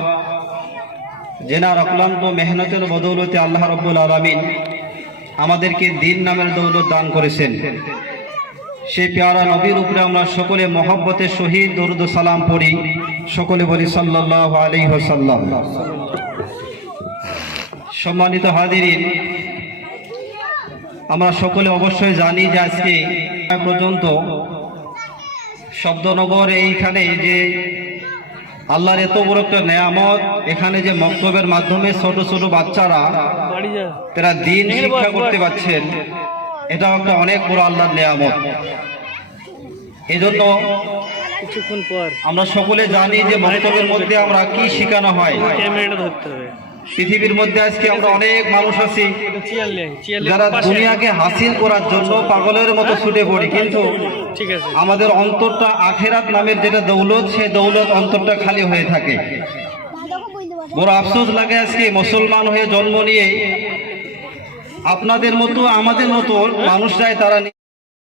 জেনার অক্লান্ত মেহনতের বদৌলতে আল্লাহ রব্বুল আলামিন আমাদেরকে দিন নামের দৌলত দান করেছেন। সেই প্যারা নবীর উপরে আমরা সকলে মহব্বতের সহিত দরুদ ও সালাম পড়ি, সকলে বলি সাল্লাল্লাহু আলাইহি ওয়াসাল্লাম। সম্মানিত হাজিরিন, আমরা সকলে অবশ্যই জানি যে আজকে পর্যন্ত শব্দনগর এইখানে যে আল্লাহর এত বড় একটা নেয়ামত, এখানে যে মক্তবের মাধ্যমে ছোট ছোট বাচ্চারা তারা দিন শিক্ষা করতে পারছেন, এটাও একটা অনেক বড় আল্লাহর নেয়ামত। এই জন্য কিছুক্ষণ পর আমরা সকলে জানি যে মক্তবের মধ্যে আমরা কি শেখানো হয়। পৃথিবীর মধ্যে আজকে আমরা অনেক মানুষ আছি যারা দুনিয়াকে হাসিল করার জন্য পাগলের মতো ছুটে পড়ি, কিন্তু আমাদের অন্তরটা আখেরাত নামের যেটা দৌলত, সেই দৌলত অন্তরটা খালি হয়ে থাকে। বড় আফসোস লাগে আজকে মুসলমান হয়ে জন্ম নিয়ে আপনাদের মতো আমাদের মতো মানুষরাই তারা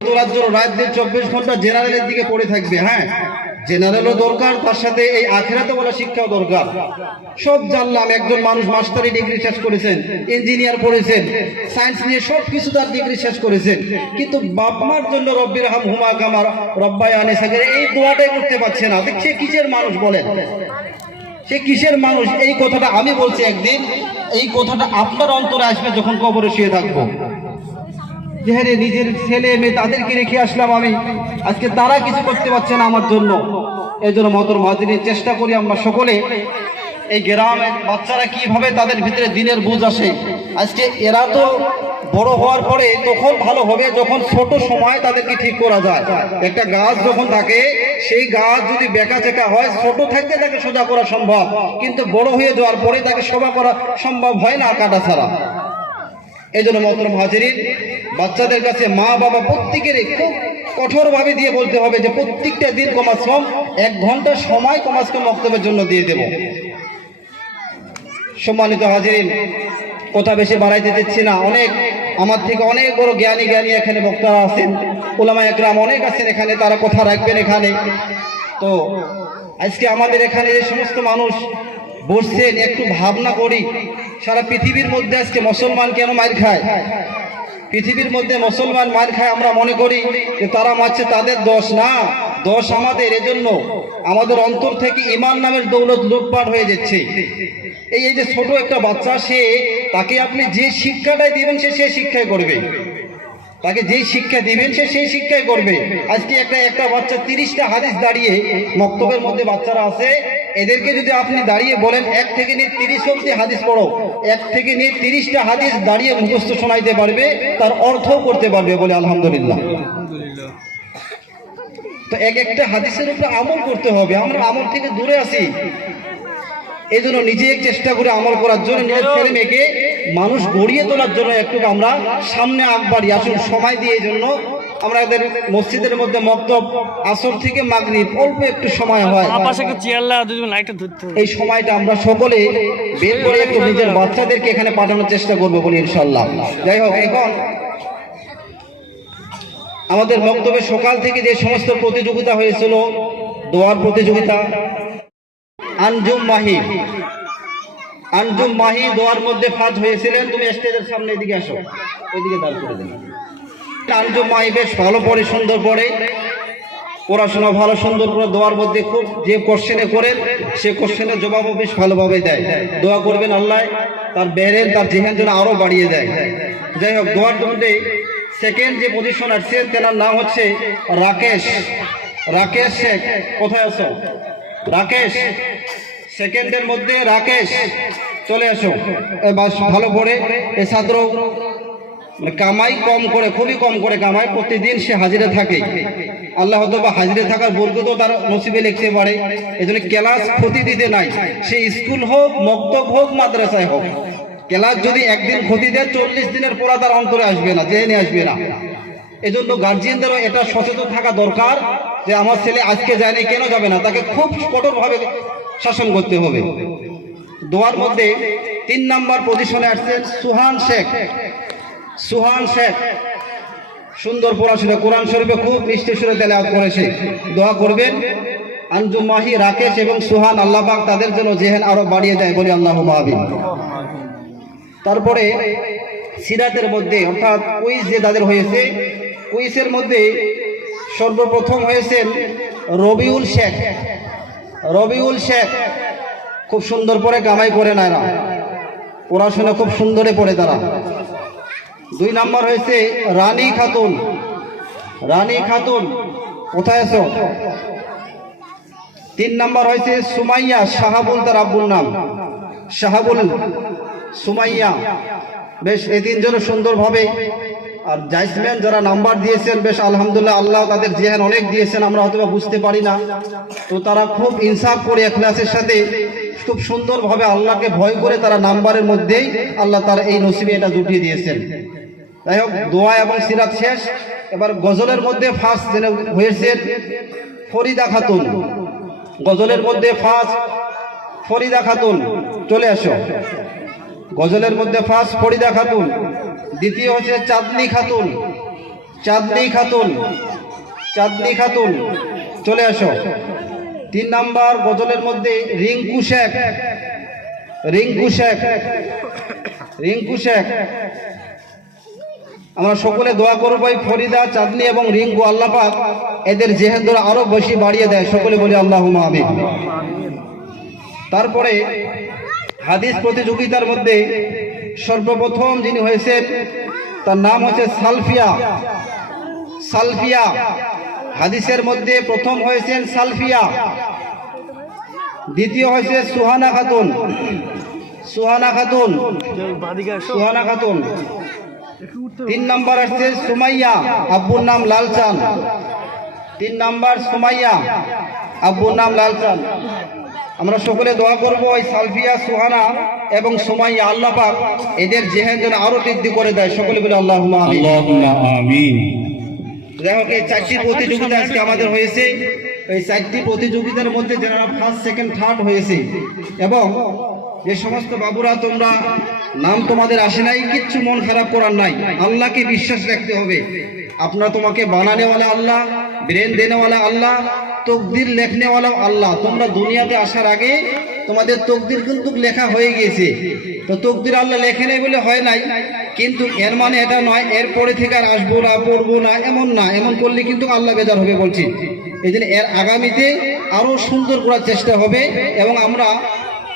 তোলার জন্য রাত দিন 24 ঘন্টা জেনারেলের দিকে পড়ে থাকবে। হ্যাঁ, জেনারেলও দরকার, তার সাথে এই আখিরাতে বলা শিক্ষাও দরকার। সব জানলাম, একজন মানুষ মাস্টারি ডিগ্রি শেষ করেছেন, ইঞ্জিনিয়ার পড়েছেন, সায়েন্স নিয়ে সব কিছু তার ডিগ্রি শেষ করেছেন, কিন্তু বাপ মার জন্য রব্বির হাম হুমা কামার রব্বায়ানি সাগীরা এই দোয়াটাই করতে পারছে না। সে কিসের মানুষ বলেন? সে কিসের মানুষ? এই কথাটা আমি বলছি একদিন, এই কথাটা আপনার অন্তরে আসবে যখন কবরে শুয়ে থাকবো, যে হ্যাঁ নিজের ছেলে মেয়ে তাদেরকে রেখে আসলাম আমি, আজকে তারা কিছু করতে পারছে না আমার জন্য। এই জন্য মহতরম হাজিরিন, চেষ্টা করি আমরা সকলে এই গ্রামের বাচ্চারা কিভাবে তাদের ভিতরে দিনের বুঝ আসে। আজকে এরা তো বড় হওয়ার পরে তখন ভালো হবে যখন ছোট সময় তাদেরকে ঠিক করা যায়। একটা গাছ যখন থাকে, সেই গাছ যদি বেঁকা চেকা হয়, ছোট থাকতে তাকে সোজা করা সম্ভব, কিন্তু বড় হয়ে যাওয়ার পরে তাকে সোজা করা সম্ভব হয় না কাটা ছাড়া। এই জন্য মহতরম হাজিরিন, বাচ্চাদের কাছে মা বাবা প্রত্যেকেরই খুব কঠোরভাবে দিয়ে বলতে হবে যে প্রত্যেকটা দিন কমাস কম 1 ঘন্টা সময় কমাস কম মক্তবের জন্য দিয়ে দেব। সম্মানিত হাজিরিন, কথা বেশি বাড়াইতে দিচ্ছি না। অনেক আমার থেকে অনেক বড় জ্ঞানী এখানে বক্তারা আছেন, উলামা একরাম অনেক আছেন এখানে, তারা কথা রাখবেন এখানে। তো আজকে আমাদের এখানে যে সমস্ত মানুষ বসছেন, একটু ভাবনা করি, সারা পৃথিবীর মধ্যে আজকে মুসলমান কেন মার খায়? পৃথিবীর মধ্যে মুসলমান মার খায়, আমরা মনে করি যে তারা মারছে, তাদের দোষ না, দোষ আমাদের। এজন্য আমাদের অন্তর থেকে ঈমান নামের দৌলত লুটপাট হয়ে যাচ্ছে। এই যে ছোট একটা বাচ্চা, সে তাকে আপনি যে শিক্ষাটাই দিবেন সে সেই শিক্ষাই করবে, তাকে যেই শিক্ষা দিবেন সে সেই শিক্ষাই করবে। আজকে একটা বাচ্চা 30টা হাদিস দাঁড়িয়ে, মক্তবের মধ্যে বাচ্চারা আছে, এদেরকে যদি আপনি দাঁড়িয়ে বলেন 1 থেকে নিয়ে 30 অবধি হাদিস পড়ো, 1 থেকে নিয়ে 30টা হাদিস দাঁড়িয়ে মুখস্থ শোনাইতে পারবে, তার অর্থও করতে পারবে, বলে আলহামদুলিল্লাহ। তো একটা হাদিসের উপরে আমল করতে হবে। আমরা আমল থেকে দূরে আছি, এই জন্য নিজে চেষ্টা করে আমল করার জন্য, নিজের ছেলে মেয়েকে মানুষ গড়িয়ে তোলার জন্য একটু আমরা সামনে আগবাড়ি আসুন, সময় দিয়ে। এই জন্য আমাদের মসজিদের মধ্যে মক্তব আসর থেকে মাগরিব অল্প একটু সময় হয়, এই সময়টা আমরা সকলে বের করে একটু নিজের বাচ্চাদেরকে এখানে পাঠানোর চেষ্টা করবো বলি ইনশাল্লাহ। যাই হোক, এখন আমাদের মক্তবে সকাল থেকে যে সমস্ত প্রতিযোগিতা হয়েছিল, দোয়ার প্রতিযোগিতা, আঞ্জুম মাহি দোয়ার মধ্যে ফাজ হয়েছিলেন। তুমি স্টেজের সামনে এদিকে আসো, ওইদিকে দাঁড় করে দিন। আঞ্জুম মাহি বেশ ভালো পড়ে, সুন্দর পড়ে। পড়াশোনা ভালো সুন্দর করে দোয়ার মধ্যে খুব যে কোশ্চেনে করেন সে কোশ্চেনের জবাবও বেশ ভালোভাবে দেয়। দোয়া করবেন আল্লাহ তার বেরেন তার জেহান যেন আরও বাড়িয়ে দেয়। যাই হোক, দোয়ার মধ্যে সেকেন্ড যে পজিশন আসছেন তেনার নাম হচ্ছে রাকেশ শেখ। কোথায় আছো রাকেশ? সেকেন্ডের মধ্যে রাকেশ, চলে আসো। বাস ভালো করে এ ছাত্র কামাই কম করে, খুবই কম করে কামাই, প্রতিদিন সে হাজিরে থাকে। আল্লাহ হয়তো বা হাজিরে থাকার বরকত তার নসিবে লিখতে পারে। এই জন্য ক্লাস ক্ষতি দিতে নাই, সে স্কুল হোক, মক্তব হোক, মাদ্রাসায় হোক, ক্লাস যদি একদিন ক্ষতি দেয় 40 দিনের পড়া তার অন্তরে আসবে না, জেনে আসবে না। এই জন্য গার্জিয়ানদেরও এটা সচেতন থাকা দরকার যে আমার ছেলে আজকে যায়নি, কেন যাবে না, তাকে খুব কঠোরভাবে শাসন করতে হবে। দোয়ার মধ্যে 3 নাম্বার পজিশনে আসছেন সুহান শেখ। সুন্দর পড়াশোনা, কোরআন শরীফে খুব মিষ্টি সুরে তেলাওয়াত করেছে। দোয়া করবেন আঞ্জুম মাহি, রাকেশ এবং সুহান, আল্লাহ পাক তাদের জন্য জেহেন আরো বাড়িয়ে দেয়, বলি আল্লাহুম্মা আমিন। তারপরে সিরাতের মধ্যে অর্থাৎ কুইজ যে তাদের হয়েছে, কুইজের মধ্যে সর্বপ্রথম হয়েছেন রবিউল শেখ। খুব সুন্দর পড়ে, কামাই করে না এরা, পড়াশোনা খুব সুন্দরে পড়ে তারা। 2 নাম্বার হয়েছে রানী খাতুন, কোথায় আছো? 3 নাম্বার হয়েছে সুমাইয়া, শাহাবুল তার আব্বুর নাম, শাহাবুল সুমাইয়া। বেশ এই 3 জন সুন্দরভাবে। আর জাজমেন্ট যারা নাম্বার দিয়েছেন, বেশ আলহামদুলিল্লাহ, আল্লাহ তাদের জেহান অনেক দিয়েছেন, আমরা হয়তো বুঝতে পারি না। তো তারা খুব ইনসাফ করে ইখলাসের সাথে খুব সুন্দরভাবে আল্লাহকে ভয় করে তারা নাম্বারের মধ্যেই আল্লাহ তার এই নসিবে এটা জুটিয়ে দিয়েছেন। যাই হোক, দোয়া এবং সিরাত শেষ। এবার গজলের মধ্যে ফার্স্ট হয়েছেন ফরিদা খাতুন। গজলের মধ্যে ফার্স্ট ফরিদা খাতুন, চলে আসো। গজলের মধ্যে ফার্স্ট ফরিদা খাতুন। দ্বিতীয় হচ্ছে চাঁদনি খাতুন, চলে আসো। 3 নাম্বার গজলের মধ্যে রিঙ্কু শেখ। আমরা সকলে দোয়া করব এই ফরিদা, চাঁদনি এবং রিঙ্কু, আল্লাহ পাক এদের জেহেন ধরে আরো বেশি বাড়িয়ে দেয়, সকলে বলি আল্লাহুম্মা আমিন। তারপরে হাদিস প্রতিযোগিতার মধ্যে সর্বপ্রথম যিনি হয়েছেন তার নাম হচ্ছে সালফিয়া। হাদিসের মধ্যে প্রথম হয়েছেন সালফিয়া। দ্বিতীয় হয়েছে সুহানা খাতুন। 3 নাম্বার আসছে সুমাইয়া, আব্বুর নাম লালচান। 3 নাম্বার সুমাইয়া, আব্বুর নাম লালচান। আমরা সকলে দোয়া করব ওই সালফিয়া, সুহানা এবং সুমাইয়া, আল্লাহ পাক এদের জেহেন যেন আরো বৃদ্ধি করে দেয়, সকলে বলে আল্লাহুম্মা আমিন। যাই হোক, এই 4টি প্রতিযোগিতা আজকে আমাদের হয়েছে। এই 4টি প্রতিযোগিতার মধ্যে যারা ফার্স্ট, সেকেন্ড, থার্ড হয়েছে, এবং যে সমস্ত বাবুরা তোমরা নাম তোমাদের আসে নাই, কিচ্ছু মন খারাপ করার নাই, আল্লাহকে বিশ্বাস রাখতে হবে। আপনারা তোমাকে বানানেওয়ালা আল্লাহ, ব্রেন দেনেওয়ালা আল্লাহ, তকদির লেখনেওয়ালা আল্লাহ। তোমরা দুনিয়াতে আসার আগে তোমাদের তকদির কিন্তু লেখা হয়ে গেছে। তো তকদির আল্লাহ লেখে নেই বলে হয় নাই, কিন্তু এর মানে এটা নয় এরপরে থেকে আর আসবো না, পড়বো না, এমন না। এমন করলে কিন্তু আল্লাহ বেজার হবে বলছি। এই জন্য এর আগামীতে আরো সুন্দর করার চেষ্টা হবে। এবং আমরা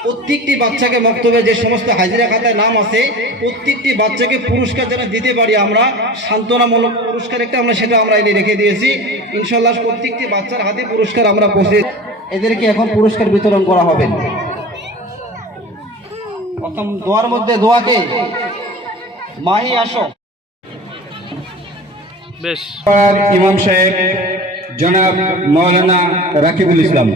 প্রত্যেকটি বাচ্চাকে মক্তবে যে সমস্ত হাজিরা খাতায় নাম আছে, প্রত্যেকটি বাচ্চাকে পুরস্কার যেন দিতে পারি আমরা, সান্ত্বনামূলক পুরস্কার একটা আমরা সেটা আমরা এনে রেখে দিয়েছি। ইনশাল্লাহ প্রত্যেকটি বাচ্চার হাতে পুরস্কার আমরা পৌঁছে, এদেরকে এখন পুরস্কার বিতরণ করা হবে। প্রথম দোয়ার মধ্যে দোয়াকে মাহি, আসো। বেশ, ইমাম সাহেব জনাব মাওলানা রাকিবুল ইসলাম।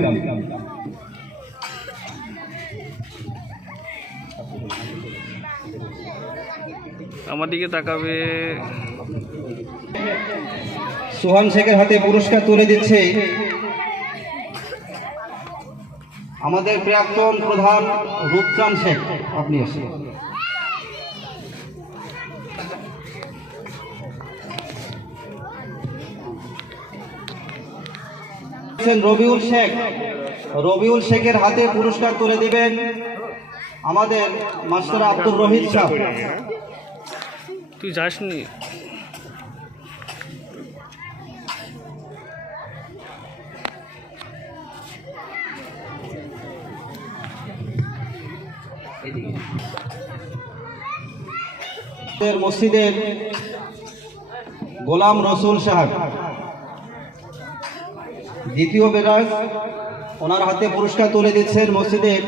আমার দিকে তাকাবে। সোহান শেখের হাতে পুরস্কার তুলে দিচ্ছে আমাদের প্রাক্তন প্রধান রূপচান শেখ। আপনি আসেন। রবিউল শেখের হাতে পুরস্কার তুলে দিবেন আমাদের মাস্টার আব্দুর রহিত সাহেব। তুই যাসনি? মসজিদের গোলাম রসুল সাহেব দ্বিতীয় বেরাজ, ওনার হাতে পুরস্কার তুলে দিচ্ছেন মসজিদের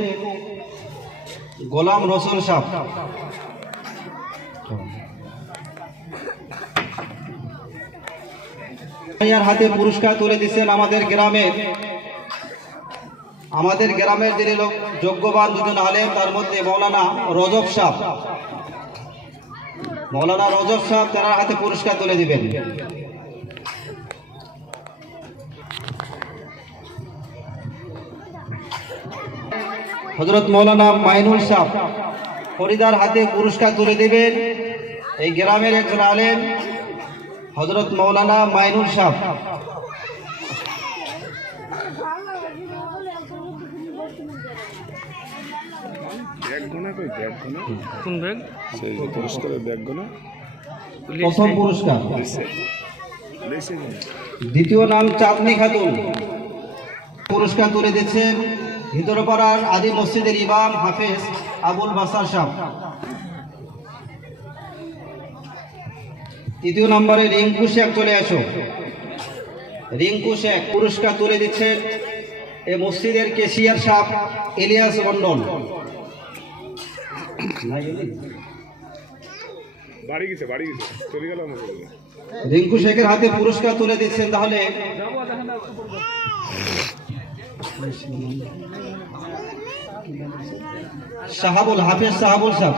গোলাম রসুল সাহেব। হাতে পুরস্কার তুলে দিচ্ছেন আমাদের গ্রামের যিনি লোক যোগ্যবান দুজন আলেম, তার মধ্যে মৌলানা রজব সাহেব তার হাতে পুরস্কার তুলে দিবেন। হযরত মৌলানা মাইনুল সাহেব ফরিদার হাতে পুরস্কার তুলে দিবেন। এই গ্রামের একজন আলেম হযরত মৌলানা মাইনুল সাহেব। কোন ব্যাগ? প্রথম পুরস্কার। দ্বিতীয় নাম চাঁদনি খাতুন, পুরস্কার তুলে দিচ্ছেন ভিতরপাড়ার আদি মসজিদের ইমাম হাফেজ আবুল বাসার সাহেব। তৃতীয় নম্বরে রিঙ্কু শেখ, চলে আসো। রিঙ্কু শেখ পুরস্কার তুলে দিচ্ছেন এই মসজিদের কেশিয়ার সাহেব ইলিয়াস মন্ডল। রিঙ্কু শেখের হাতে পুরস্কার তুলে দিচ্ছেন তাহলে হাফেজ সাহাবুল সাহেব।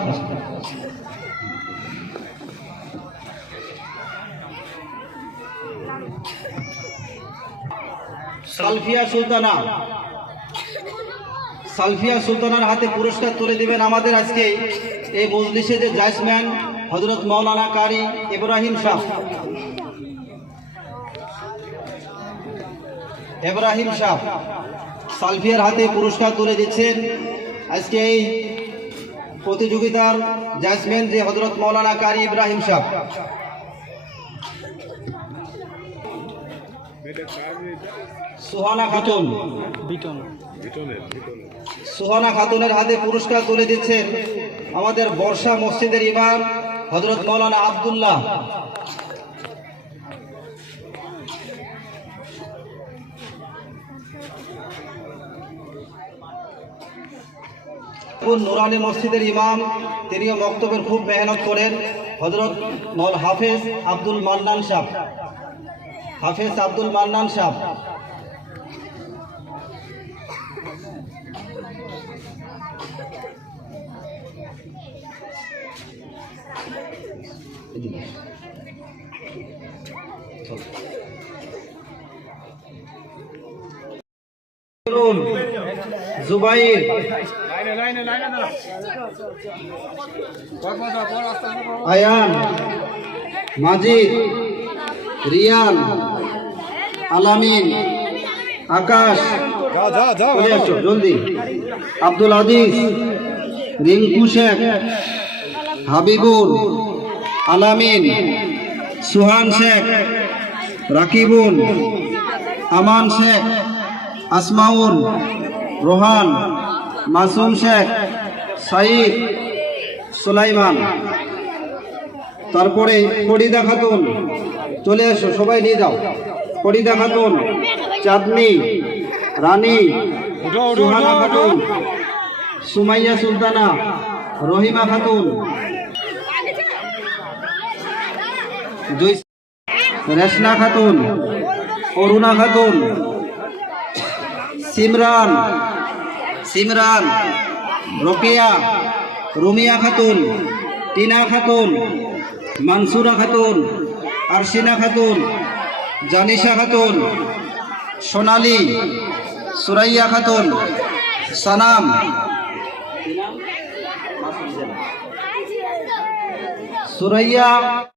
সালফিয়া সুলতানার হাতে পুরস্কার তুলে দিবেন আমাদের আজকে এই মজলিসে যে জাজম্যান হযরত মাওলানা কারি ইব্রাহিম সাহেব। সালফিয়ার হাতে পুরস্কার তুলে দিচ্ছেন আজকে এই প্রতিযোগিতার জাজম্যান যে হযরত মাওলানা কারি ইব্রাহিম সাহেব। সুহানা খাতুনের হাতে পুরস্কার তুলে দিচ্ছেন আমাদের বর্ষা মসজিদের ইমাম হযরত মাওলানা আব্দুল্লাহ। নুরানি মসজিদের ইমাম, তিনিও বক্তব্যের খুব মেহনত করেন, হযরত হাফেজ আব্দুল মান্নান সাহেব। জুবাইর, আয়ান, মাজিদ, রিয়ান, আলামিন, আকাশ, জলদি, আব্দুল আজিজ, রিঙ্কু শেখ, হাবিবুল, আলামিন, সুহান শেখ, রাকিবুল, আমান শেখ, আসমাউল, রোহান, মাসুম শেখ, সাইদ, সুলাইমান। তারপরে ফরিদা খাতুন, চলে এসো, সবাই নিয়ে যাও। ফরিদা খাতুন, চাঁদনি, রানী, সুহানা খাতুন, সুমাইয়া সুলতানা, রহিমা খাতুন, রেশনা খাতুন, অরুণা খাতুন, সিমরান, রোকেয়া, রুমিয়া খাতুন, টিনা খাতুন, মানসুরা খাতুন, আরশিনা খাতুন, জানিশা খাতুন, সোনালী, সুরাইয়া খাতুন, সানাম, সুরাইয়া